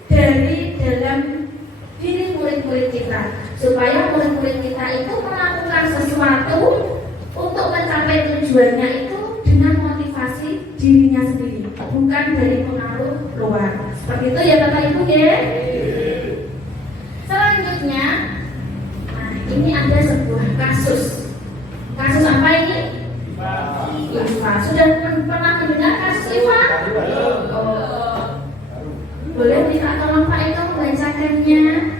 dari dalam diri murid-murid kita, supaya murid-murid kita itu melakukan sesuatu untuk mencapai tujuannya itu dengan motivasi dirinya sendiri, bukan dari pengaruh luar. Seperti itu ya Bapak Ibu ya. Selanjutnya, nah ini ada sebuah kasus. Kasus apa ini? IFA. Sudah pernah mendengar kasus IFA? Oh. Boleh minta tolong Pak Eko membacakannya?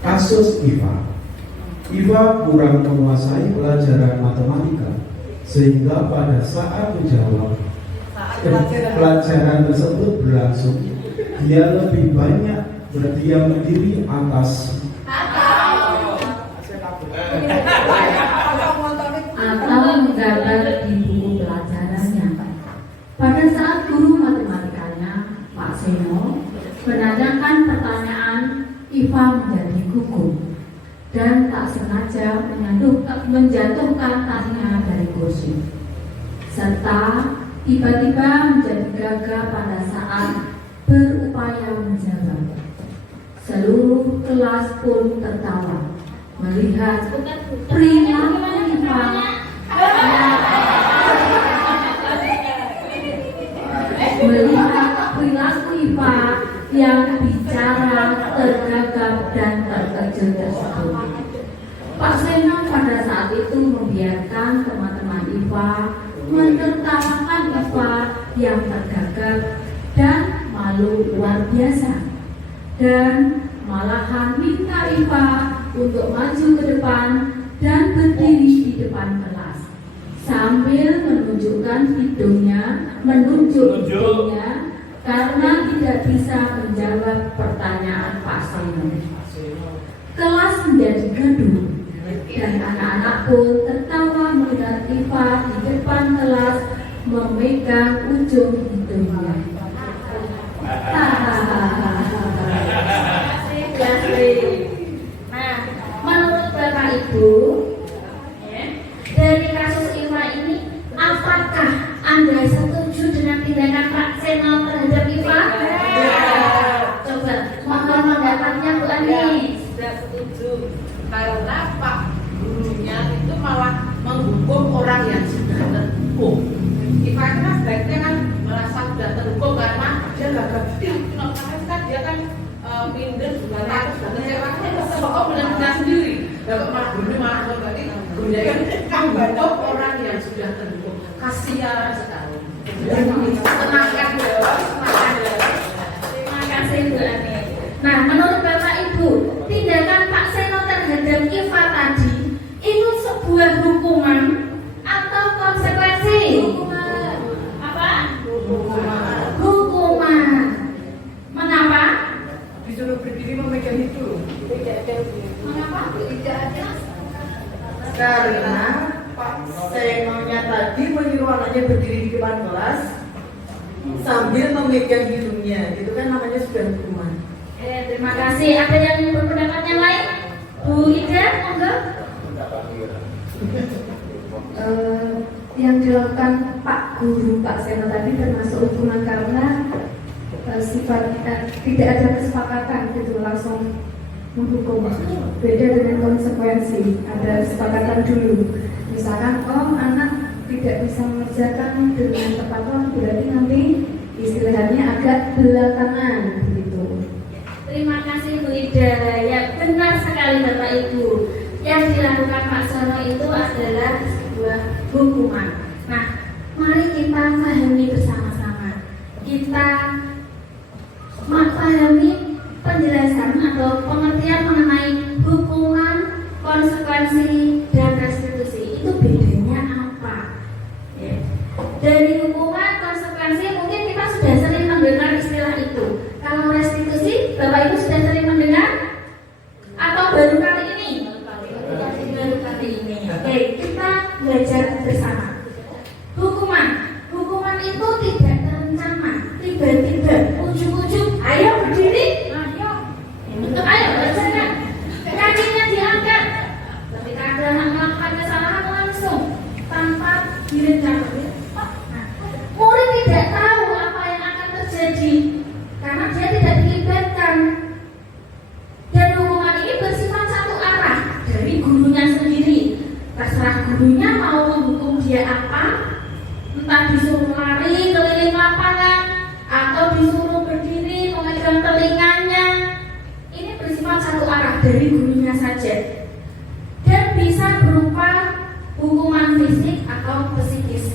Kasus IFA. IFA kurang menguasai pelajaran matematika, sehingga pada saat menjawab pelajaran tersebut berlangsung, dia lebih banyak berdiam diri atas atau menggambar di buku pelajarannya. Pada saat guru matematikanya, Pak Seno, menanyakan pertanyaan, IFA menjadi gugup dan tak sengaja menjatuhkan tasnya dari kursi, serta tiba-tiba menjadi gagah pada saat berupaya menjawab. Seluruh kelas pun tertawa melihat perilaku IFA yang bicara tergagap dan terkejut tersebut. Pak Seno pada saat itu membiarkan teman-teman IFA menertawakan IFA yang tergagap dan malu luar biasa, dan malahan minta IFA untuk maju ke depan dan berdiri di depan kelas sambil menunjuk hidungnya karena tidak bisa menjawab pertanyaan Pak Seno. Kelas menjadi gaduh dan anak-anak pun tertawa melihat IFA di depan kelas memegang ujung hidungnya. Nah, menurut Bapak Ibu, dari kasus IFA ini, apakah Anda setuju dengan tindakan Pak Seno terhadap IFA? Coba, mohon pendapatnya Bu Ani. Sudah setuju, karena Pak gurunya itu malah menghukum orang yang sudah terhukum. IFA itu kan sebaiknya kan merasa sudah terhukum, minder bukan takut dan kecewanya kok benar-benar sendiri. Kalau malah gurunya malah berarti gurunya kan membantu orang yang sudah terhukum. Kasihan sekali. Tenangkan dewa, tenangkan dewa. Terima kasih Bu Ani. Nah, menurut Bapak Ibu, tindakan Pak Seno terhadap Iva tadi itu sebuah hukuman atau konsekuensi? Hukuman. Apa? Hukuman. Mengapa? Disuruh berdiri memegang itu. Mengapa? Tidak ada. Karena Pak Senonya tadi menyuruh anaknya berdiri di depan kelas sambil memegang hidungnya, itu kan namanya sudah hukuman. Terima kasih. Ada yang berpendapat yang lain? Bu Ida, monggo. Yang dilakukan Pak Guru Pak Seno tadi termasuk hukuman karena tidak ada kesepakatan gitu langsung menghukum. Beda dengan konsekuensi, ada kesepakatan dulu. Misalkan anak tidak bisa mengerjakan dengan tepat waktu, berarti nanti istilahnya agak belakangan gitu. Terima kasih Bu Ida. Ya benar sekali Bapak Ibu. Yang dilakukan Pak Seno itu adalah sebuah hukuman. Nah, mari kita pahami bersama-sama. Kita memahami penjelasan atau pengertian mengenai hukuman, konsekuensi, dan restitusi. Itu bedanya apa? Ya. Dari hukuman, konsekuensi mungkin kita sudah sering mendengar istilah itu. Kalau restitusi, Bapak Ibu sudah sering mendengar? Atau baru kali ini? Baru kali ini. Oke, kita belajar bersama. Hukuman itu tidak terencana. Tiba-tiba, ujung-ujung, ayo berdiri. Untuk ayo belajarkan. Kakinya diangkat. Ketika ada anak melakukan kesalahan langsung tanpa direncanakan. Murid tidak tahu apa yang akan terjadi karena dia tidak dilibatkan. Dan hukuman ini bersifat satu arah dari gurunya sendiri. Terserah gurunya mau menghukum dia apa, entah disuruh lari keliling lapangan atau disuruh berdiri memegang telinganya. Ini bersifat satu arah dari gurunya saja. Dan bisa berupa hukuman fisik atau psikis.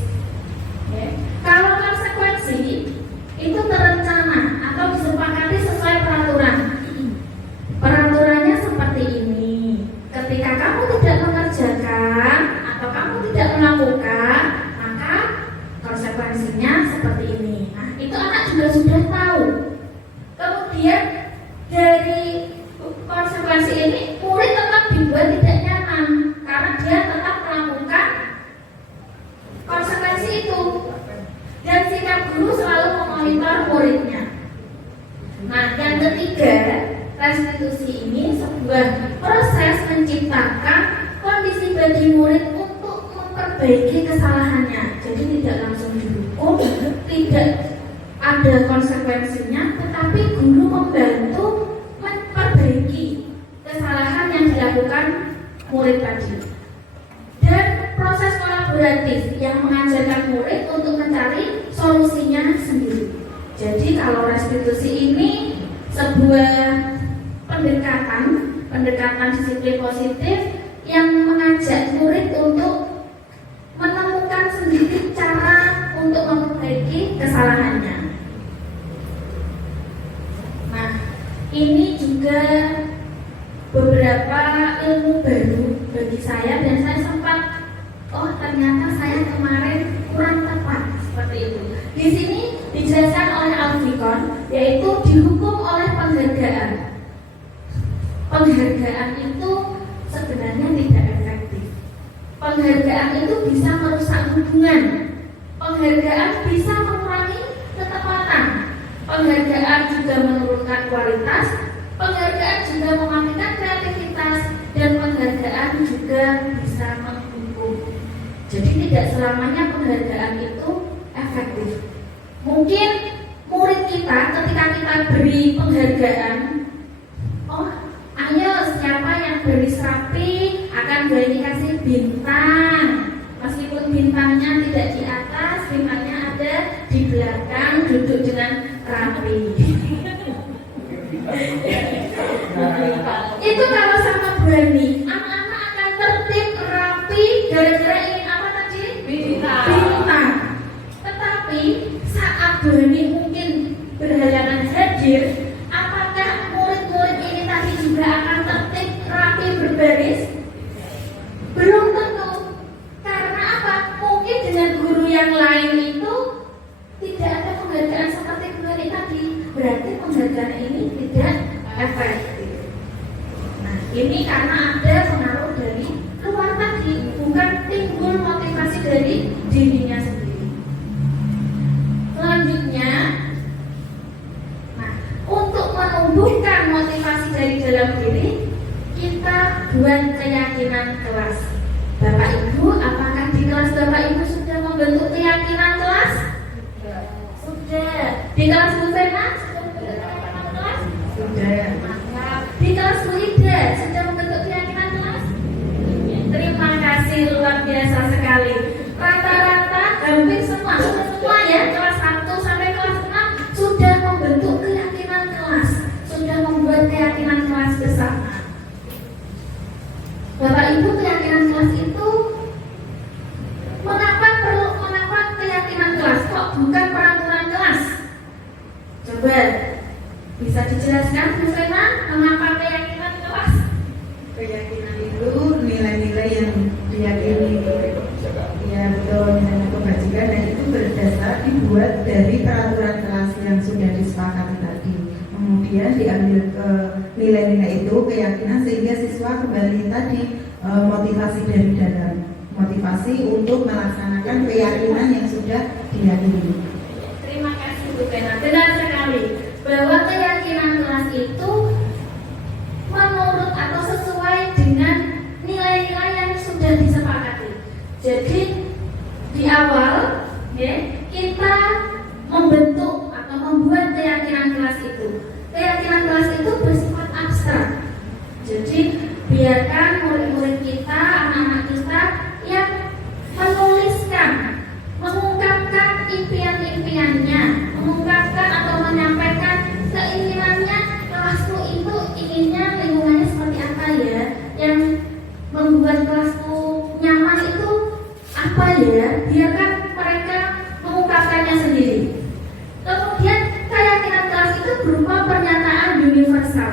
Ya. Kalau konsekuensi itu terencana atau disepakati sesuai peraturan. Peraturannya seperti ini. Ketika kamu tidak mengerjakan atau kamu tidak melakukan, maka konsekuensinya seperti ini. Nah, itu anak juga sudah tahu. Kemudian dari konsekuensi ini, murid tetap dibuat tidak nyaman karena dia tetap melakukan konsekuensi itu. Dan sikap guru selalu memonitor muridnya. Nah, yang ketiga, restitusi ini sebuah proses menciptakan kondisi bagi murid untuk memperbaiki kesalahannya. Jadi tidak langsung dihukum, tidak ada konsekuensinya, tetapi guru membantu memperbaiki kesalahan yang dilakukan murid tadi. Dan proses kolaboratif yang mengajarkan murid untuk mencari solusinya sendiri. Jadi kalau restitusi ini sebuah pendekatan disiplin positif yang mengajak murid untuk menemukan sendiri cara untuk memperbaiki kesalahannya. Nah, ini juga beberapa ilmu baru bagi saya dan saya sempat ternyata saya kemarin kurang tepat seperti itu. Di sini dijelaskan oleh Alfikon, yaitu dihukum oleh penghargaan. Penghargaan itu sebenarnya tidak efektif. Penghargaan itu bisa merusak hubungan. Penghargaan bisa mengurangi ketepatan. Penghargaan juga menurunkan kualitas. Penghargaan juga mematikan kreativitas. Dan penghargaan juga bisa menghukum. Jadi tidak selamanya penghargaan itu efektif. Mungkin murid kita ketika kita beri penghargaan, ayo siapa yang beris rapi akan dikasih bintang. Meskipun bintangnya tidak di atas, bintangnya ada di belakang, duduk dengan rapi. Itu kalau sama berani, anak-anak akan tertib, rapi, gara-gara ingin apa tadi? Bintang. Tetapi saat berani mungkin berhalangan hadir, apakah murid-murid ini tadi juga akan tertib, rapi, berbaris? Belum tentu. Karena apa? Mungkin dengan guru yang lain itu tidak ada penghargaan seperti guru ini tadi. Berarti penghargaan ini tidak efektif. Nah, ini karena ada pengaruh dari luar tadi, bukan timbul motivasi dari dirinya sendiri. Selanjutnya, nah, untuk menumbuhkan motivasi dari dalam diri, kita buat keyakinan kelas. Bapak Ibu, apakah di kelas Bapak Ibu sudah membentuk keyakinan kelas? Sudah. Di kelas Bu Fena sudah membentuk keyakinan kelas? Sudah. Mantap. Di kelas Bu Ida sudah membentuk keyakinan kelas? Terima kasih, luar biasa sekali. Rata-rata hampir semua ya, kelas 1 sampai kelas 6 sudah membentuk keyakinan kelas, sudah membuat keyakinan kelas bersama. Bapak Ibu, keyakinan kelas itu mengapa keyakinan kelas kok bukan peraturan kelas? Coba bisa dijelaskan Bu Fena, mengapa keyakinan kelas? Keyakinan itu nilai-nilai yang diyakini, ya betul, nilai kebajikan, dan itu berdasar dibuat dari peraturan kelas yang sudah disepakati tadi. Kemudian diambil ke nilai-nilai itu keyakinan sehingga siswa kembali tadi motivasi dari dalam, motivasi untuk melaksanakan keyakinan yang sudah diyakini. Terima kasih Bu Fena, benar sekali bahwa keyakinan kelas itu menurut atau sesuai dengan nilai-nilai yang sudah disepakati. Jadi di awal ya, kita membentuk atau membuat keyakinan kelas itu. Keyakinan kelas itu bersifat abstrak. Jadi biarkan murid-murid kita, anak-anak kita yang menuliskan, mengungkapkan impian-impiannya, mengungkapkan atau menyampaikan keinginannya. Kelasku itu inginnya lingkungannya seperti apa ya, yang membuat kelasku nyaman itu apa ya, biarkan mereka mengungkapkannya sendiri. Kemudian keyakinan kelas itu berupa pernyataan universal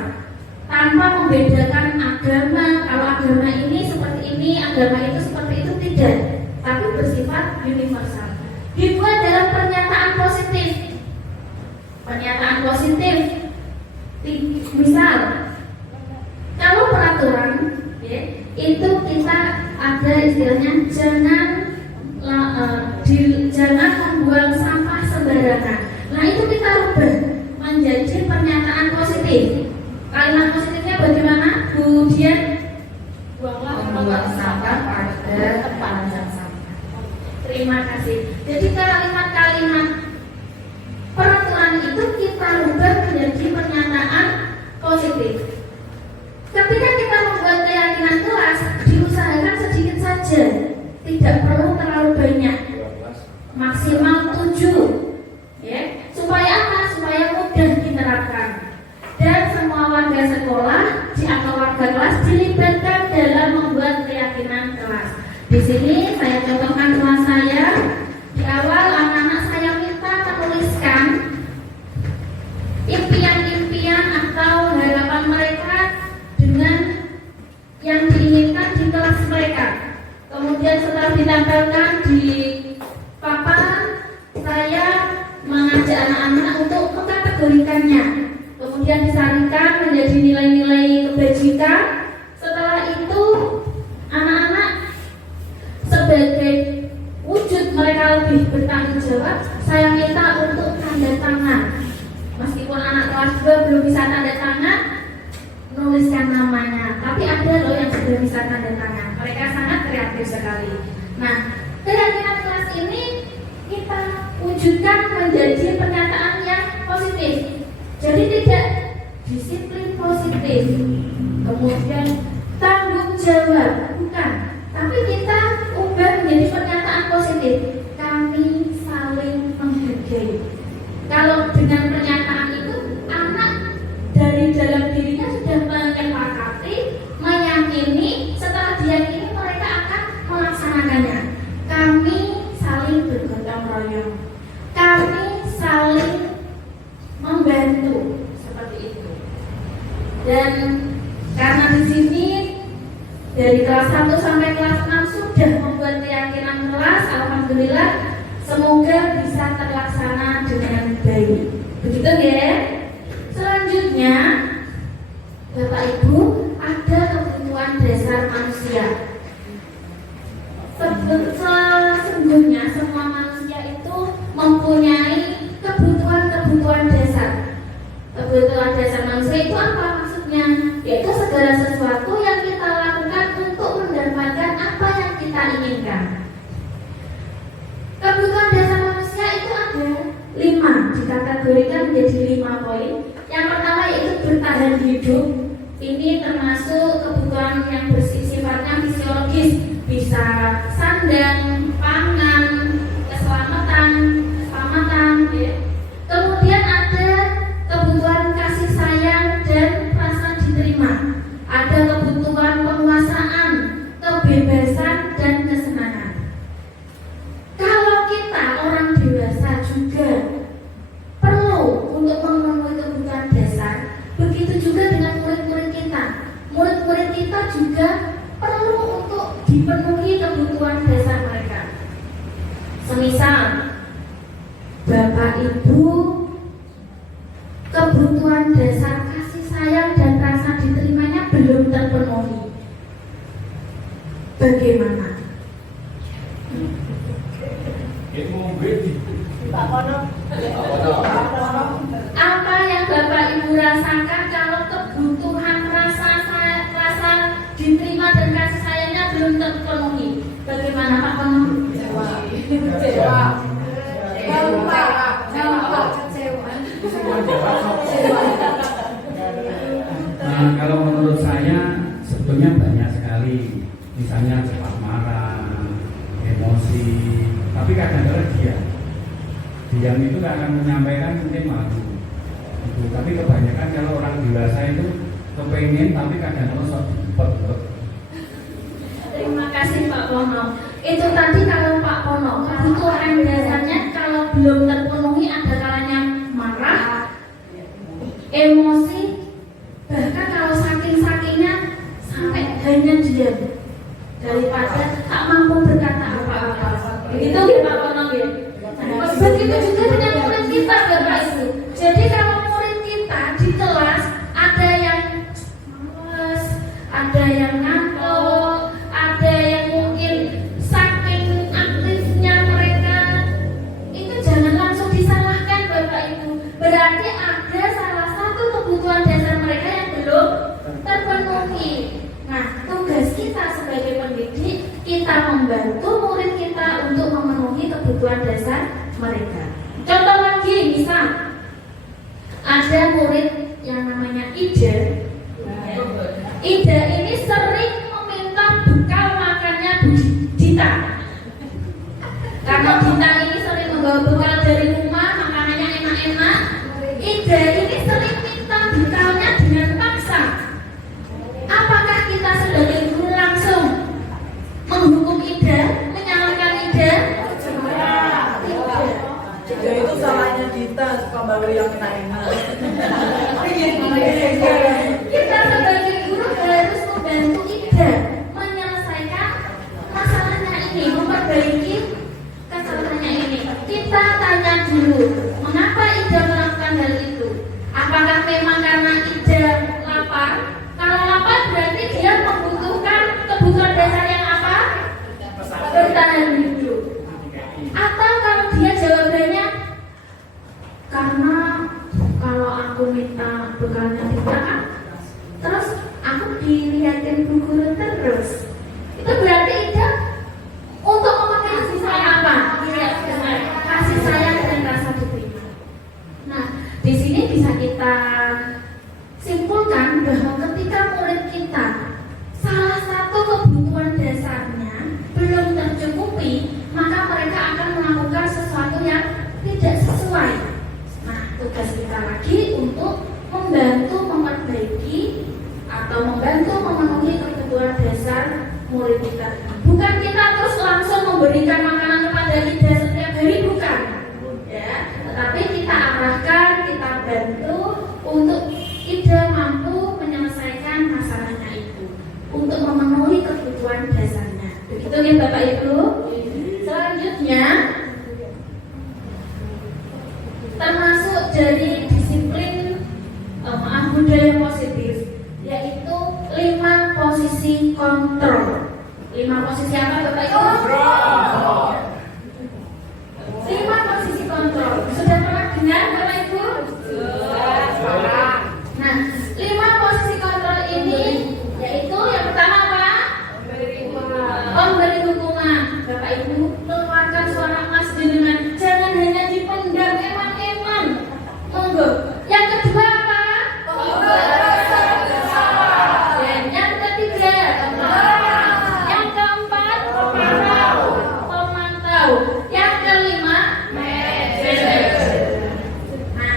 tanpa membedakan agama, kalau agama ini seperti ini, agama itu seperti itu, tidak, tapi bersifat universal. Dibuat dalam pernyataan positif. Pernyataan positif, misal kalau peraturan ya, itu kita ada istilahnya jangan membuang sampah sembarangan. Nah, itu kita rubah menjadi pernyataan positif. Kalimat positifnya bagaimana, Bu Dian? Membuang sampah pada tempat yang sama. Terima kasih. Jadi kalimat-kalimat peraturan itu kita rubah menjadi pernyataan positif. Ketika kita membuat keyakinan kelas, diusahakan sedikit saja, tidak perlu terlalu banyak, maksimal 7 ya. Supaya apa? Supaya mudah diterapkan dan semua warga sekolah atau warga kelas dilibatkan dalam membuat keyakinan kelas. Di sini saya contohkan kelas saya. Di awal anak-anak saya minta menuliskan impian-impian atau harapan mereka dengan yang diinginkan di kelas mereka. Kemudian setelah ditempelkan di papan, saya mengajak anak-anak untuk mengkategorikannya. Kemudian disarikan menjadi nilai-nilai kebajikan. Setelah itu anak-anak sebagai wujud mereka lebih bertanggung jawab, saya minta untuk tanda tangan. Meskipun anak kelas 2 belum bisa tanda tangan, nuliskan namanya. Tapi ada loh yang sudah bisa tanda tangan. Mereka sangat kreatif sekali. Nah, keyakinan kelas ini kita wujudkan menjadi pernyataan yang positif. Jadi tidak disiplin positif, kemudian tanggung jawab, bukan. Tapi kita ubah menjadi pernyataan positif. Kami saling menghargai. Kalau dengan pernyataan itu, anak dari membantu seperti itu. Dan karena di sini dari kelas 1 sampai kelas 6 sudah membuat keyakinan kelas, alhamdulillah semoga bisa terlaksana dengan baik. Begitu ya. Selanjutnya, Bapak Ibu, ada kebutuhan dasar manusia. Sesungguhnya semua manusia itu mempunyai kebutuhan dasar. Kebutuhan dasar manusia itu apa maksudnya? Yaitu segala sesuatu yang kita lakukan untuk mendapatkan apa yang kita inginkan. Kebutuhan dasar manusia itu ada 5, dikategorikan menjadi 5 poin. Yang pertama yaitu bertahan hidup. Ini termasuk kebutuhan yang sifatnya fisiologis, bisa sandang, pangan, keselamatan, ya. Kemudian ada kebutuhan kasih sayang dan rasa diterima. Ada kebutuhan penguasaan, kebebasan dan kesenangan. Kalau kita orang dewasa juga perlu untuk memenuhi kebutuhan dasar, begitu juga dengan murid-murid kita. Murid-murid kita juga perlu untuk dipenuhi kebutuhan dasar mereka. Semisal Bapak Ibu kebutuhan dasar kasih sayang dan rasa diterimanya belum terpenuhi. Bagaimana? Apa yang Bapak Ibu rasakan kalau kebutuhan rasa diterima dan kasih sayangnya belum terpenuhi? Bagaimana Pak Kono? Nah, kalau menurut saya sebetulnya banyak sekali, misalnya cepat marah, emosi, tapi kadang-kadang diam itu akan menyampaikan mungkin malu. Tapi kebanyakan kalau orang dewasa itu kepengen tapi kadang-kadang sok cepet. Terima kasih Pak Pono. Itu tadi kalau Pak Pono kebutuhan dasarnya kalau belum terpenuhi ada kalanya marah, emosi, bahkan kalau saking-sakingnya sampai hanya diam daripada tak mampu berkata apa-apa. Begitu ya Pak Pono ya. Begitu juga dengan murid kita Bapak Ibu. Jadi kalau murid kita di kelas ada yang males, ada yang ngantuk, ada yang mungkin saking aktifnya mereka, itu jangan langsung disalahkan Bapak Ibu. Berarti ada salah satu kebutuhan dasar mereka yang belum terpenuhi. Nah, tugas kita sebagai pendidik, kita membantu murid kita untuk memenuhi kebutuhan dasar mereka. Contoh lagi, misal ada murid yang namanya Ida. Ida ini sering meminta bekal makannya Bu Dita. Karena Dita ini sering membawa bekal dari rumah, makanannya enak-enak. Ida ini sering minta bekalnya dengan paksa. Apakah kita sebagai guru langsung menghukum Ida, menyalahkan Ida? Ya itu salahnya Dita, suka bawa yang enak-enak. Kita sebagai guru harus membantu Ida menyelesaikan masalahnya ini, memperbaiki kesalahannya ini. Kita tanya dulu, mengapa Ida melakukan hal itu? Apakah memang karena Ida lapar? Kalau lapar berarti dia membutuhkan kebutuhan dasar yang apa? Bertahan hidup. Atau kalau dia jawabannya karena kalau aku minta bekalnya Dita, terus aku dilihatin Bu Guru terus, itu berarti Ida untuk memakai kasih sayang apa? Kasih sayang dan rasa diterima. Nah, di sini bisa kita simpulkan bahwa ketika murid kita salah satu kebutuhan dasarnya belum tercukupi, maka mereka akan melakukan sesuatu yang tidak sesuai. Nah, tugas kita lagi untuk membantu memperbaiki atau membantu memenuhi kebutuhan dasar murid kita. Bukan kita terus langsung memberikan makanan kepada Ida setiap hari, bukan. Ya, tetapi kita arahkan, kita bantu termasuk dari disiplin budaya positif, yaitu 5 posisi kontrol. 5 posisi apa Bapak Ibu? 5 posisi kontrol. Sudah pernah dengar Bapak Ibu? Nah, 5 posisi kontrol ini yaitu yang pertama apa? Memberi hukuman. Bapak Ibu keluarkan suara emas dengan jangan hanya dipendam eman-eman. Monggo. Yang kedua apa? Dan yang ketiga, yang keempat, pemantau. Yang kelima, nah,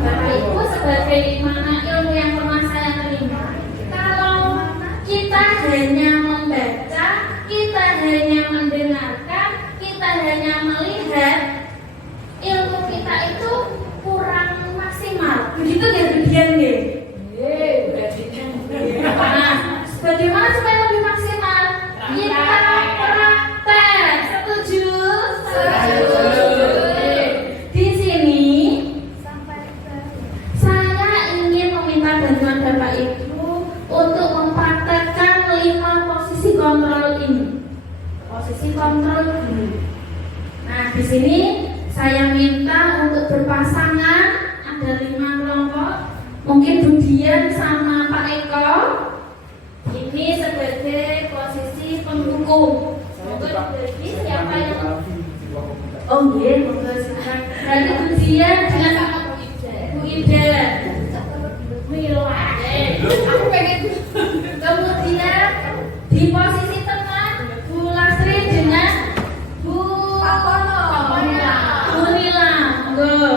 Bapak Ibu sebagaimana ilmu yang pernah saya terima, kalau kita hanya membaca, kita hanya mendengarkan, kita hanya melihat, ilmu kita itu kurang maksimal. Begitu ya Bidian ya? Nah, bagaimana supaya lebih maksimal? Kita praktek. Setuju? Di sini saya ingin meminta bantuan Bapak Ibu untuk mempraktekkan 5 posisi kontrol ini. Posisi kontrol ini. Nah, di sini saya minta untuk berpasangan, ada 5 kelompok. Mungkin Bu Dian sama Pak Eko ini sebagai posisi penghukum. Monggo dibagi siapa yang monggo silakan. Berarti Bu Dian dengan sama Bu Ida. Mila. Aku pengen. Kemudian di posisi tengah Bu Lasri dengan Bu Nila. Monggo.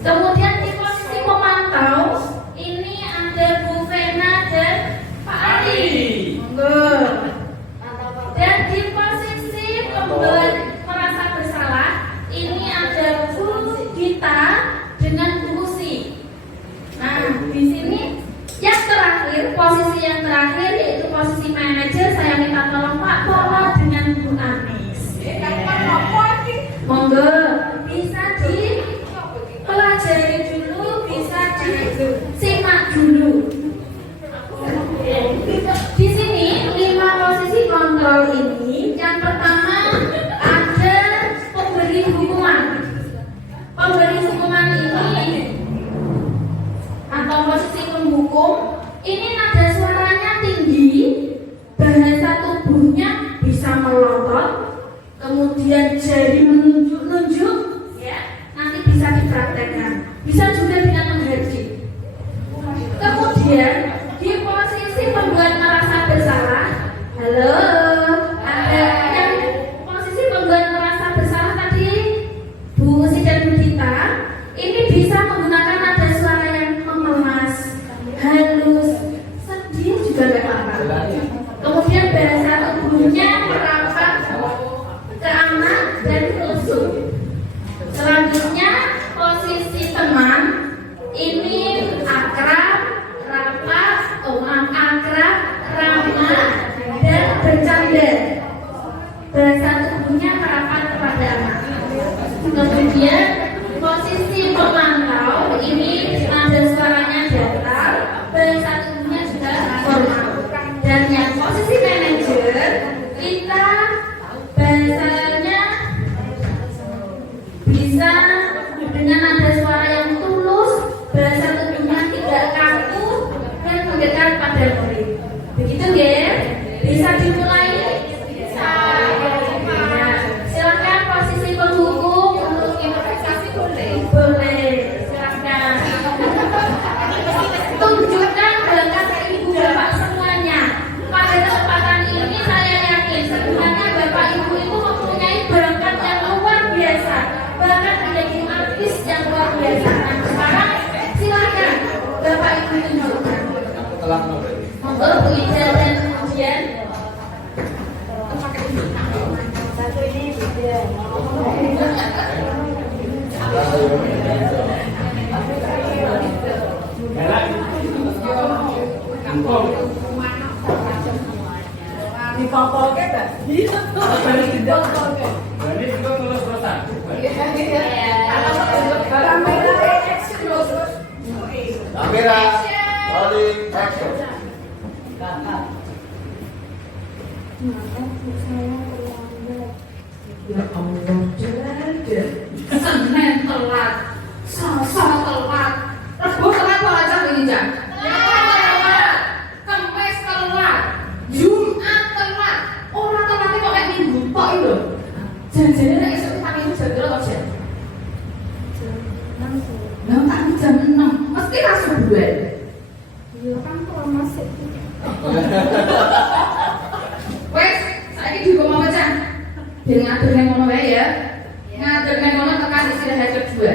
Kemudian di posisi pemantau ini ada Bu Vena dan Pak Ali. Monggo. Dan di posisi pembuat merasa bersalah ini ada Bu Gita dengan Bu Usi. Nah, di sini yang terakhir, posisi yang terakhir yaitu posisi manajer, saya minta tolong Pak Polo dengan Bu Anis. Monggo bisa dipelajari dulu, bisa disimak dulu. Di sini 5 posisi kontrol ini, yang pertama ada pemberi hukuman. Pemberi hukuman ini atau posisi penghukum ini nada suaranya tinggi, bahasa tubuhnya bisa melotot, kemudian jari menunjuk-nunjuk, ya, nanti bisa dipraktekkan. Bisa juga dengan menghaji. Kemudian di posisi pembuat merasa bersalah, halo, ada yang posisi pembuat merasa bersalah tadi Bu Usi dan Bu Gita, ini bisa menggunakan nada suara yang memelas, halus, sedih juga tidak apa-apa. Kemudian bahasa tubuhnya merapat ke anak dan lusuk. Selanjutnya posisi teman ini akrab, rapat, akrab, ramah, dan bercanda. Bahasa tubuhnya merapat kepada anak. Kemudian posisi pemantau ini nada suaranya datar, bahasa tubuhnya juga formal. Dan yang posisi manajer kita bahasanya bisa dengan nada suara yang tulus, bahasa tubuhnya tidak kaku dan mendekat pada murid. Begitu ya? Bisa dimulai? Bisa. Ya. Silakan posisi penghukum untuk investasi boleh. Silakan. Tunjukkan bakat ibu bapak semuanya. Pada kesempatan ini saya yakin sebenarnya bapak ibu itu mempunyai bakat yang luar biasa, bakat menjadi artis yang luar biasa. Nah, sekarang silakan bapak ibu tunjukkan. Monggo Bu Ida dan kemudian Satu ini video. Dipopolkan nggak? Ini juga tulis pesan. mesti langsung buat. Iya kan kalau masih Wes, saiki juga mau pecah. Ben ngatur nang ngono wae ya. Ngatur nang ngono tekan istirahat kedua.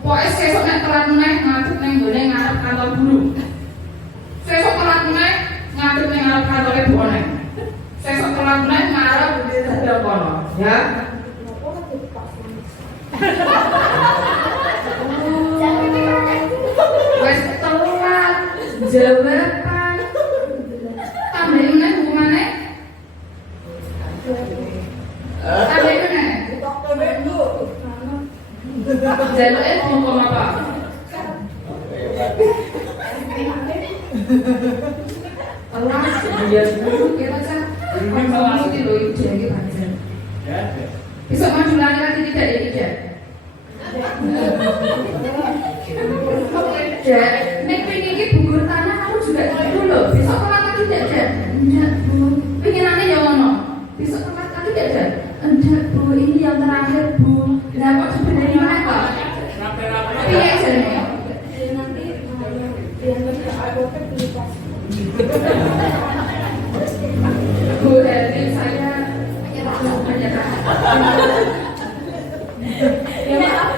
Pokoke sesuk nek telat meneh ngatur nang gone ngarep kantor guru. Sesuk telat meneh ngatur nang ngarep kantore bone. Sesuk telat meneh ngarep dadal kono, ya. Wes telat jawaban. Tambahin meneh hukumane. Tambahin meneh. Jaluk hukum apa? Allah dia dulu kita kan kalau itu loh itu jadi panjang. Bisa maju lagi tidak ya tidak. Dan nek pengen ini gugur tanah kamu juga gitu loh. Besok kalau lagi tidak ada. Enggak bu. Pengenannya yang mana? Besok kalau lagi tidak ada. Enggak bu. Ini yang terakhir bu. Nah kok sebenarnya apa? Iya jadinya. nanti yang lebih apotek dilepas. Bu Heri saya menyerah. Ya maaf.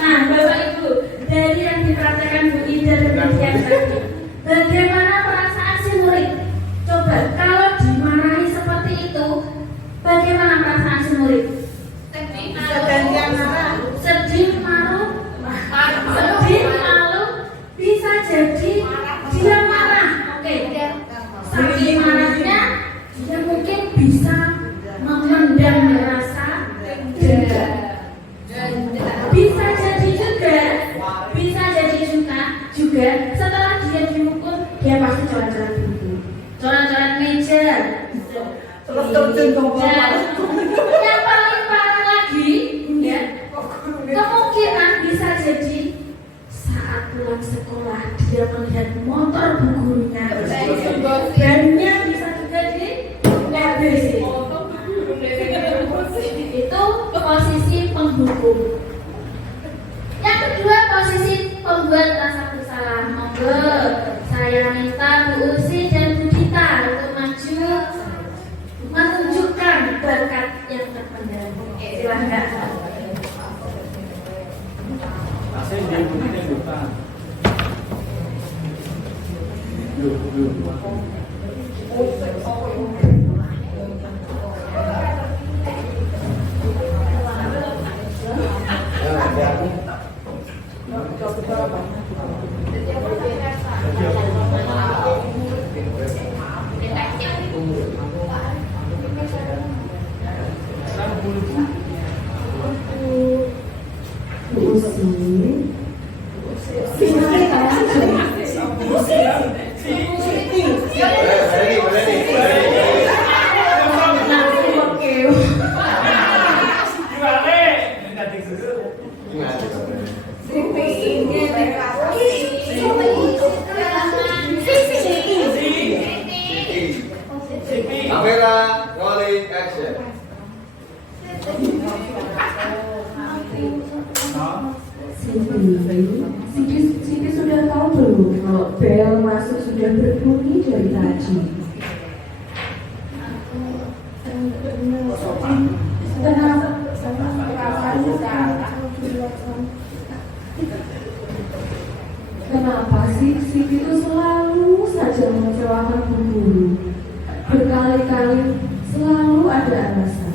Nah, Bapak Ibu, dari yang dipraktekkan Bu Ida dan Bu Dian tadi, bagaimana perasaan si murid? Coba, kalau dimarahi seperti itu, bagaimana perasaan si murid? Sedih, malu, bisa jadi dia marah. Oke, saking marahnya dia mungkin bisa memendam rasa dendam. Bisa jadi juga setelah dia dihukum dia pasti coret-coret buku, coret-coret meja, Terus terjun ke bawah. yang paling parah lagi ya, kemungkinan bisa jadi saat pulang sekolah dia melihat motor bu gurunya bannya bisa juga di ABC. Itu posisi penghukum. Yang kedua posisi pembuat rasa bersalah. Monggo saya minta Bu Usi dan Bu Dita untuk maju menunjukkan bakat yang terpendam. Silahkan. Kamera, rolling, action. Siti sudah tahu belum kalau bel masuk sudah berbunyi dari tadi? Kenapa sih Siti itu selalu saja mengecewakan Bu Guru? Berkali-kali selalu ada alasan.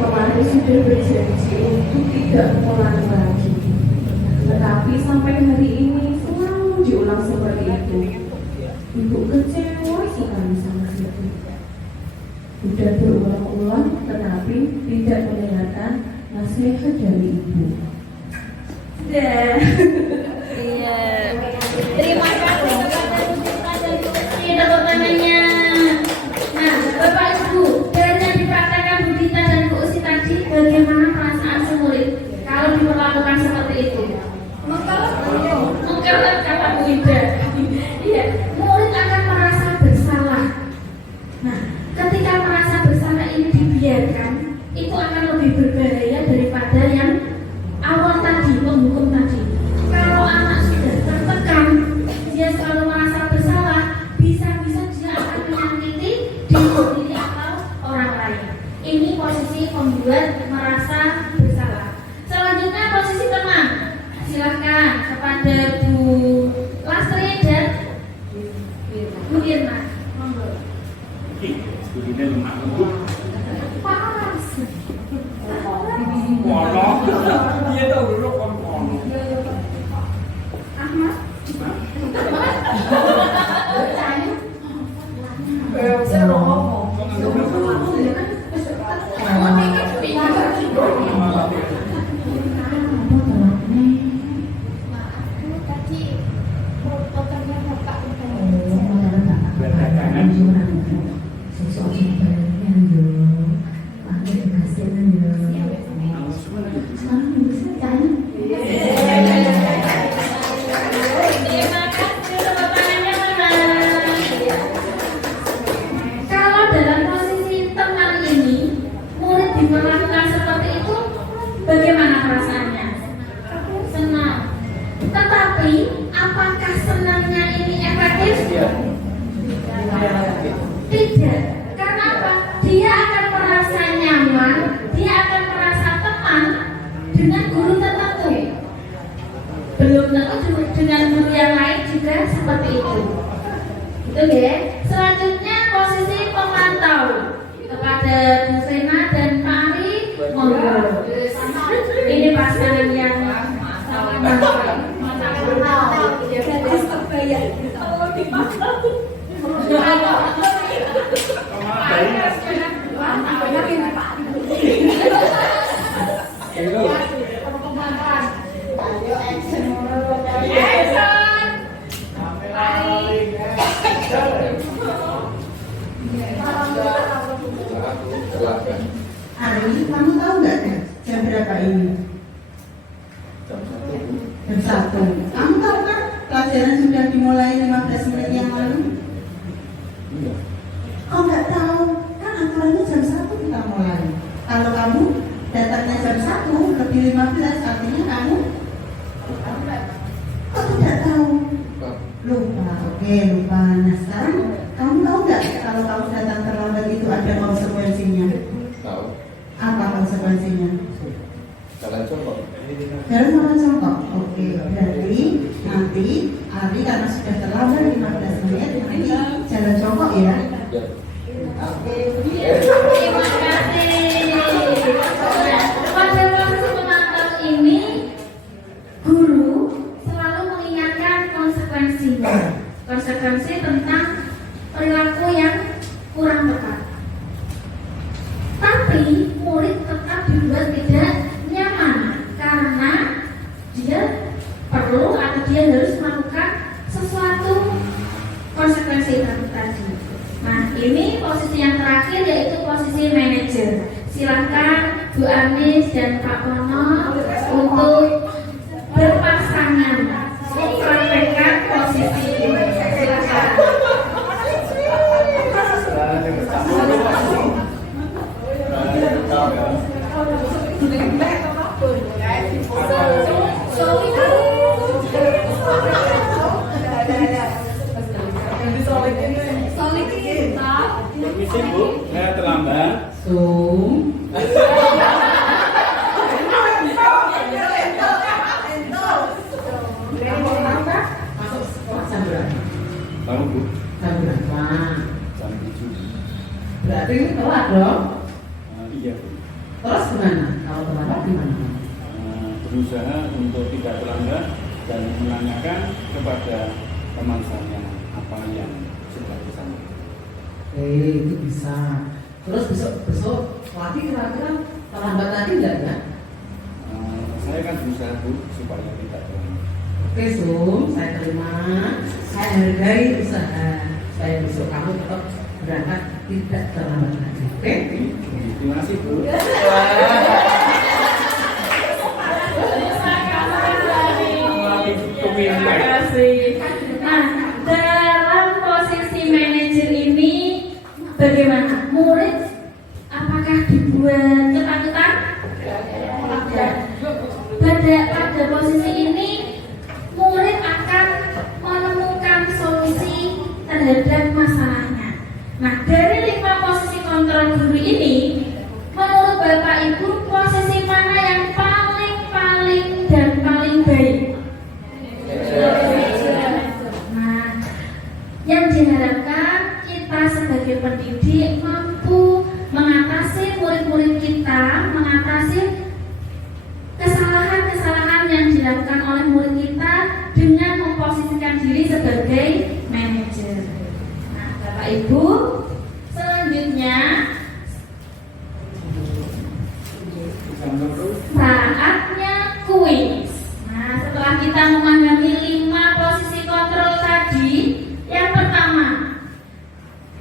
Kemarin sudah berjanji untuk tidak mengulangi lagi, tetapi sampai hari ini selalu diulang seperti itu. Ibu kecewa sekali sama Siti. Sudah berulang-ulang, tetapi tidak mendengarkan nasihat dari ibu. Iya. Terima kasih. Ini tepuk tangannya. Nah, Bapak Ibu, dari yang dipraktekkan Bu Dita dan Bu Usi tadi, bagaimana perasaan si murid kalau diperlakukan seperti itu? Mungkin kata Bu Ida. Iya, murid akan merasa bersalah. Nah, ketika merasa bersalah membuat merasa bersalah. Selanjutnya posisi teman. Silakan kepada Bu Lastri dan Bu Irma. Monggo. Studinya lemah lembut. Panas. Kono. Dia tahu dulu kono. Ahmad. Saya udah ngomong. Tadi motornya bapak Terima kasih, tepuk tangannya mana? Kalau dalam posisi teman ini, murid diperlakukan seperti itu, bagaimana perasaannya? Senang. Tetapi, apakah senangnya ini efektif? Tidak. Karena apa? Dia akan merasa nyaman, dia akan merasa teman dengan guru tertentu. Belum tentu dengan guru yang lain juga seperti itu. Itu ya. Selanjutnya posisi pemantau kepada Bu Vena dan Pak Ari. Monggo. Ini pasangan yang Ari, kamu tahu nggak jam berapa ini? Jam 1. Kamu tahu kan pelajaran sudah dimulai 15 menit yang lalu? Kau nggak tahu? Kan aturannya jam 1 kita mulai. Kalau kamu datangnya jam 1 lebih 15, artinya kamu kok tidak tahu? Lupa, oke lupa. Nah sekarang kamu tahu nggak kalau kamu datang terlambat itu ada konsekuensinya? Tahu. Apa konsekuensinya? Jalan contoh. Jalan sama contoh. Oke, berarti nanti Ari karena sudah terlambat 15 menit, nanti jalan contoh ya. Ya. Oke. terima kasih. Pada waktu memantau ini, guru selalu mengingatkan konsekuensi tentang perilaku yang kurang tepat. Tapi murid tetap dibuat tidak nyaman karena dia perlu atau dia harus melakukan sesuatu konsekuensi tadi. Nah, ini posisi yang terakhir yaitu posisi manajer. Silakan Bu Anis dan Pak Pono untuk berpasangan mempraktekkan posisi ini. Silakan. Permisi Bu, saya terlambat. Masuk sekolah jam berapa? Tahu Bu? Jam berapa? Jam 7. Berarti ini telat dong. Iya Bu. Terus gimana? Kalau terlambat gimana? Berusaha untuk tidak terlambat dan menanyakan kepada teman saya apa yang sudah disampaikan. Itu bisa. Terus besok lagi kira-kira terlambat lagi enggak ya? Saya kan berusaha Bu supaya tidak terlambat. Oke Sum, saya terima. Saya hargai usaha. Saya besok kamu tetap berangkat tidak terlambat lagi. Oke? Terima kasih Bu. Terima kasih. Nah, dalam posisi manajer ini bagaimana? Murid apakah dibuat ketakutan? Pada posisi ini murid akan menemukan solusi terhadap masalahnya. Nah, dari 5 posisi kontrol guru ini, menurut Bapak Ibu yang diharapkan kita sebagai pendidik mampu mengatasi murid-murid kita, mengatasi kesalahan-kesalahan yang dilakukan oleh murid kita dengan memposisikan diri sebagai manajer. Nah, Bapak Ibu, selanjutnya saatnya kuis. Nah, setelah kita memahami 5 posisi kontrol tadi, yang pertama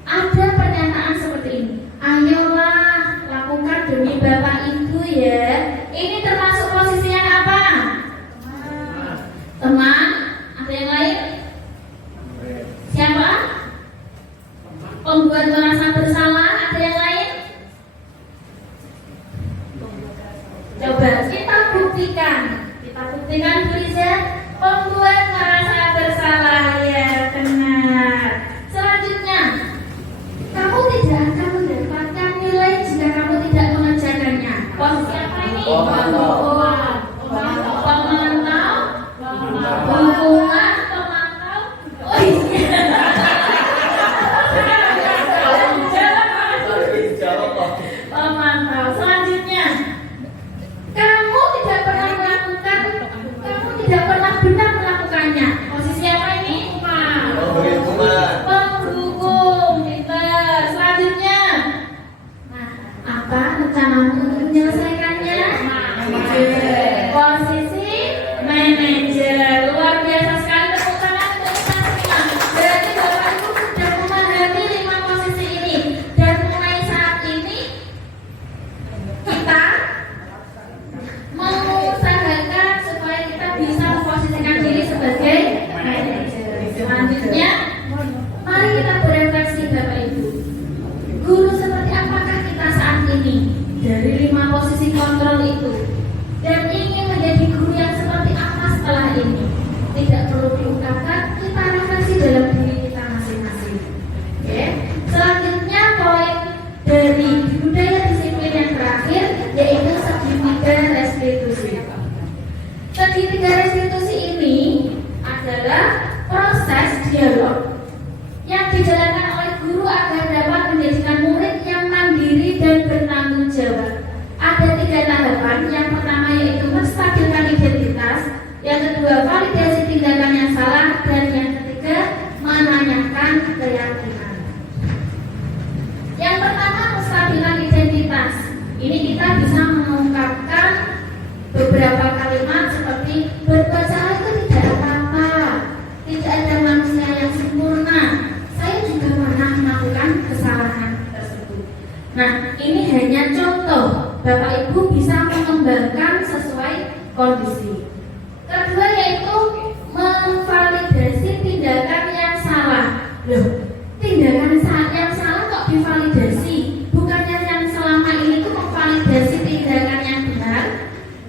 ada pernyataan seperti ini. Ayolah lakukan demi Bapak Ibu ya. Ini termasuk posisi yang apa? Teman. Ada yang lain? Siapa? Pembuat merasa bersalah. Ada yang lain? Coba kita buktikan. Kita buktikan Friza. Pembuat merasa bersalah, ya benar. Selanjutnya, kamu tidak akan mendapatkan nilai jika kamu tidak mengerjakannya. Posisi apa ini? Pemantau, dukungan, pemantau. Oh iya. Pemantau. Selanjutnya, kamu tidak pernah benar melakukannya. Posisi apa ini? Pendukung. Pintar. Selanjutnya, nah, apa rencanamu untuk menyelesaikannya? Posisi manajer. Luar biasa sekali, tepuk tangan untuk kita semua. Berarti Bapak Ibu sudah memahami 5 posisi ini, dan mulai saat ini kita mengusahakan supaya kita bisa memposisikan diri sebagai manajer. Selanjutnya, mari kita berefleksi Bapak Ibu. Guru seperti apakah kita saat ini dari 5 posisi kontrol itu, dan ingin menjadi guru yang seperti apa setelah ini? Tidak perlu diungkapkan, kita refleksi dalam diri kita masing-masing. Oke. Selanjutnya, poin dari budaya disiplin yang terakhir yaitu segitiga restitusi. Segitiga restitusi ini adalah proses dialog yang dijalankan oleh guru agar dapat menjadikan murid yang mandiri dan bertanggung jawab. Ada 3 tahapan. Yang pertama yaitu menstabilkan identitas, yang kedua validasi tindakan yang salah, dan yang ketiga menanyakan keyakinan. Yang pertama, menstabilkan identitas. Ini kita bisa mengungkapkan beberapa kalimat seperti berbuat salah itu tidak apa-apa, tidak ada manusia yang sempurna, saya juga pernah melakukan kesalahan tersebut. Nah, ini hanya contoh. Bapak Ibu bisa mengembangkan sesuai kondisi. Kedua yaitu memvalidasi tindakan yang salah. Loh, tindakan yang salah kok divalidasi? Bukannya yang selama ini itu memvalidasi tindakan yang benar?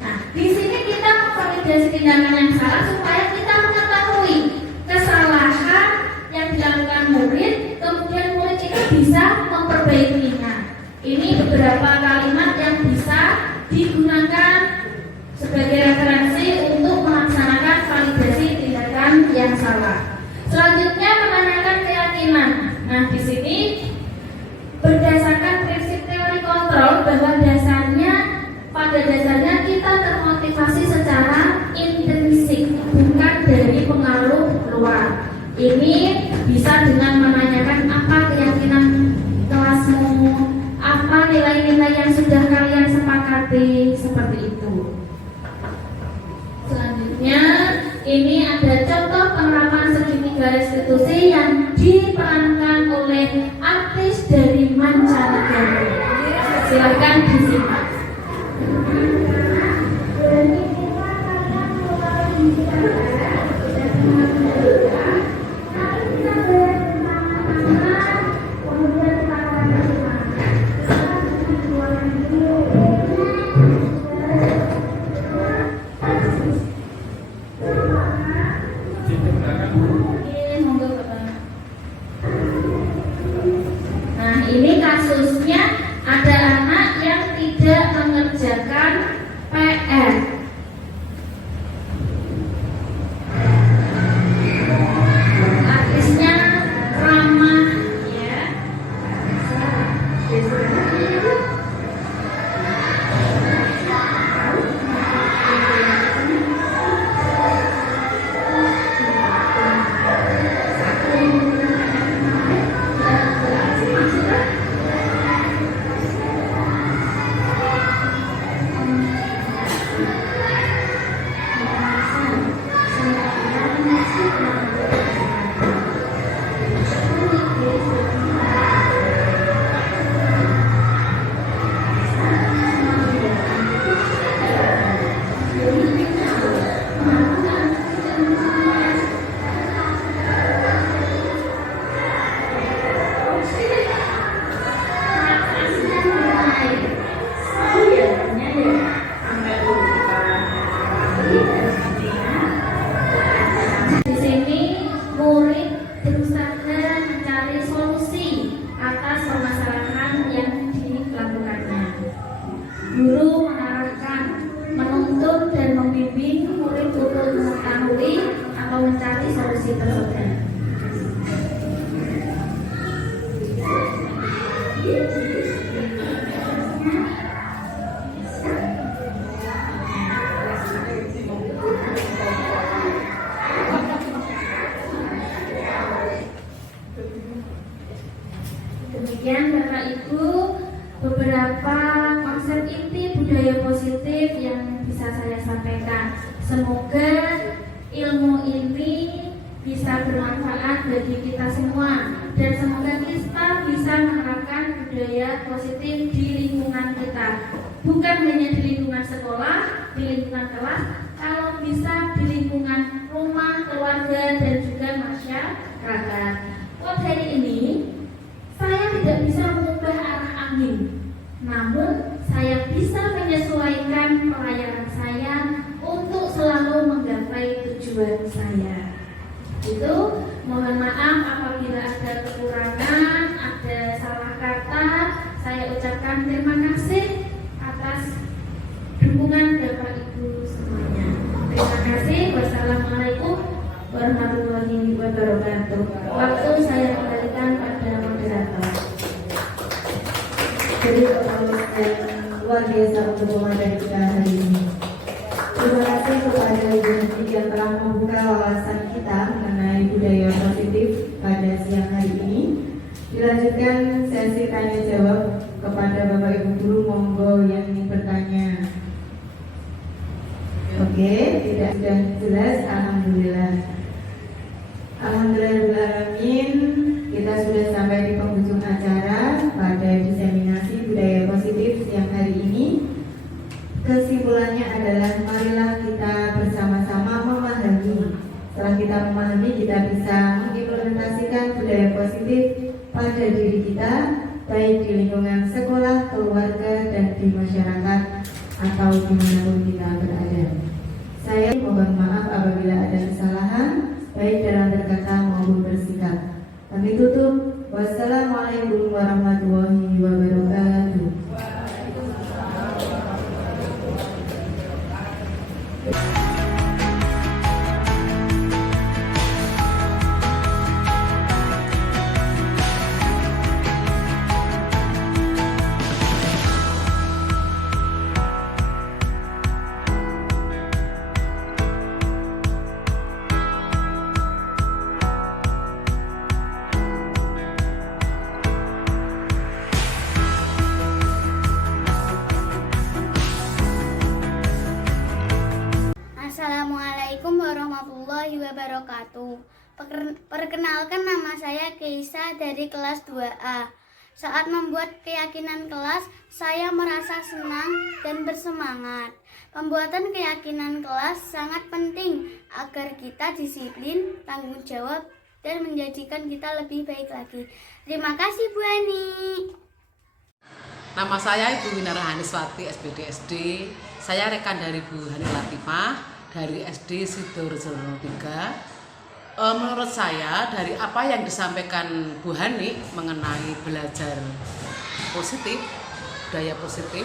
Nah, di sini kita memvalidasi tindakan yang salah supaya kita mengetahui kesalahan yang dilakukan murid, kemudian murid itu bisa memperbaikinya. Ini beberapa kalimat yang bisa digunakan sebagai referensi untuk melaksanakan validasi tindakan yang salah. Selanjutnya, menanyakan keyakinan. Nah, di sini berdasarkan prinsip teori kontrol bahwa pada dasarnya kita termotivasi secara intrinsik, bukan dari pengaruh luar. Ini bisa dengan menanyakan apa keyakinan kelasmu, apa nilai-nilai yang sudah kalian sepakati, seperti itu. Selanjutnya, ini ada contoh penerapan segitiga restitusi yang diperankan oleh artis dari mancanegara. Silakan disimak. Nah, ini kasusnya ada anak yang solusi atas permasalahan yang dilakukannya. Guru mengarahkan, menuntun dan membimbing murid untuk mengetahui atau mencari solusi tersebut. Demikian Bapak Ibu beberapa konsep inti budaya positif yang bisa saya sampaikan. Semoga ilmu ini bisa bermanfaat bagi kita semua dan semoga kita bisa menerapkan budaya positif di lingkungan kita, bukan hanya di lingkungan sekolah, di lingkungan kelas, kalau bisa di lingkungan rumah, keluarga dan juga masyarakat. Buat hari ini saya tidak bisa mengubah arah angin, namun saya bisa menyesuaikan pelayanan saya untuk selalu menggapai tujuan saya. Itu mohon maaf apabila ada kekurangan, ada salah kata. Saya ucapkan terima kasih atas dukungan Bapak Ibu semuanya. Terima kasih. Wassalamualaikum warahmatullahi wabarakatuh. Waktu saya kembalikan pada moderator. Jadi yang luar biasa untuk pemakai kita hari ini. Terima kasih kepada Ibu Henti yang telah membuka wawasan kita mengenai budaya positif pada siang hari ini. Dilanjutkan sesi tanya jawab kepada Bapak Ibu Guru, monggo yang ingin bertanya. Oke, tidak sudah jelas, alhamdulillah. Alhamdulillahirrahmanirrahim. Kita sudah sampai di penghujung acara pada diseminasi budaya positif siang hari ini. Kesimpulannya adalah marilah kita bersama-sama memahami. Setelah kita memahami, kita bisa mengimplementasikan budaya positif pada diri kita, baik di lingkungan sekolah, keluarga, dan di masyarakat atau dimanapun kita berada. Saya mohon maaf apabila ada kesalahan, baik dalam berkata maupun bersikap. Kami tutup. Wassalamualaikum warahmatullahi wabarakatuh. Assalamualaikum warahmatullahi wabarakatuh. Perkenalkan, nama saya Keisa dari kelas 2A. Saat membuat keyakinan kelas, saya merasa senang dan bersemangat. Pembuatan keyakinan kelas sangat penting agar kita disiplin, tanggung jawab, dan menjadikan kita lebih baik lagi. Terima kasih Bu Ani. Nama saya Ibu Winara Haniswati, SBD-SD. Saya rekan dari Bu Hani Latifah dari SD Sidoarjo 03. Menurut saya dari apa yang disampaikan Bu Hani mengenai belajar positif, budaya positif,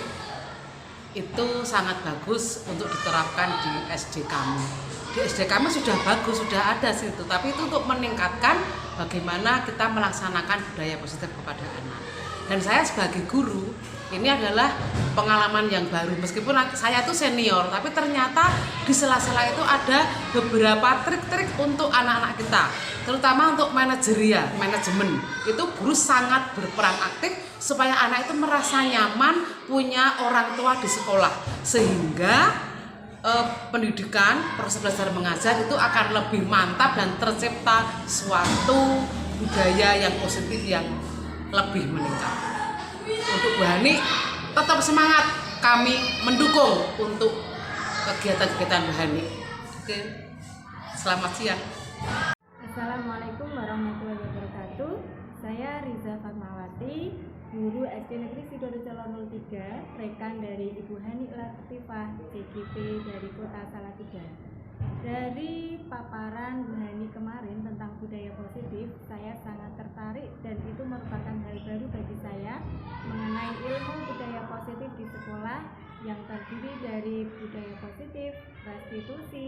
itu sangat bagus untuk diterapkan di SD kami. Di SD kami sudah bagus, sudah ada situ, tapi itu untuk meningkatkan bagaimana kita melaksanakan budaya positif kepada anak. Dan saya sebagai guru, ini adalah pengalaman yang baru. Meskipun saya itu senior, tapi ternyata di sela-sela itu ada beberapa trik-trik untuk anak-anak kita, terutama untuk manajemen. Itu guru sangat berperan aktif supaya anak itu merasa nyaman punya orang tua di sekolah, sehingga pendidikan, proses belajar mengajar itu akan lebih mantap dan tercipta suatu budaya yang positif yang lebih meningkat. Untuk Bu Hani tetap semangat, kami mendukung untuk kegiatan-kegiatan Bu Hani. Oke, selamat siang. Assalamualaikum warahmatullahi wabarakatuh. Saya Riza Fatmawati, guru SD Negeri Sidoarjo 03, rekan dari Ibu Hani Latifah CGP dari Kota Salatiga. Dari paparan Bu Hani kemarin tentang budaya positif, saya sangat tertarik dan itu merupakan hal baru bagi saya mengenai ilmu budaya positif di sekolah yang terdiri dari budaya positif, restitusi,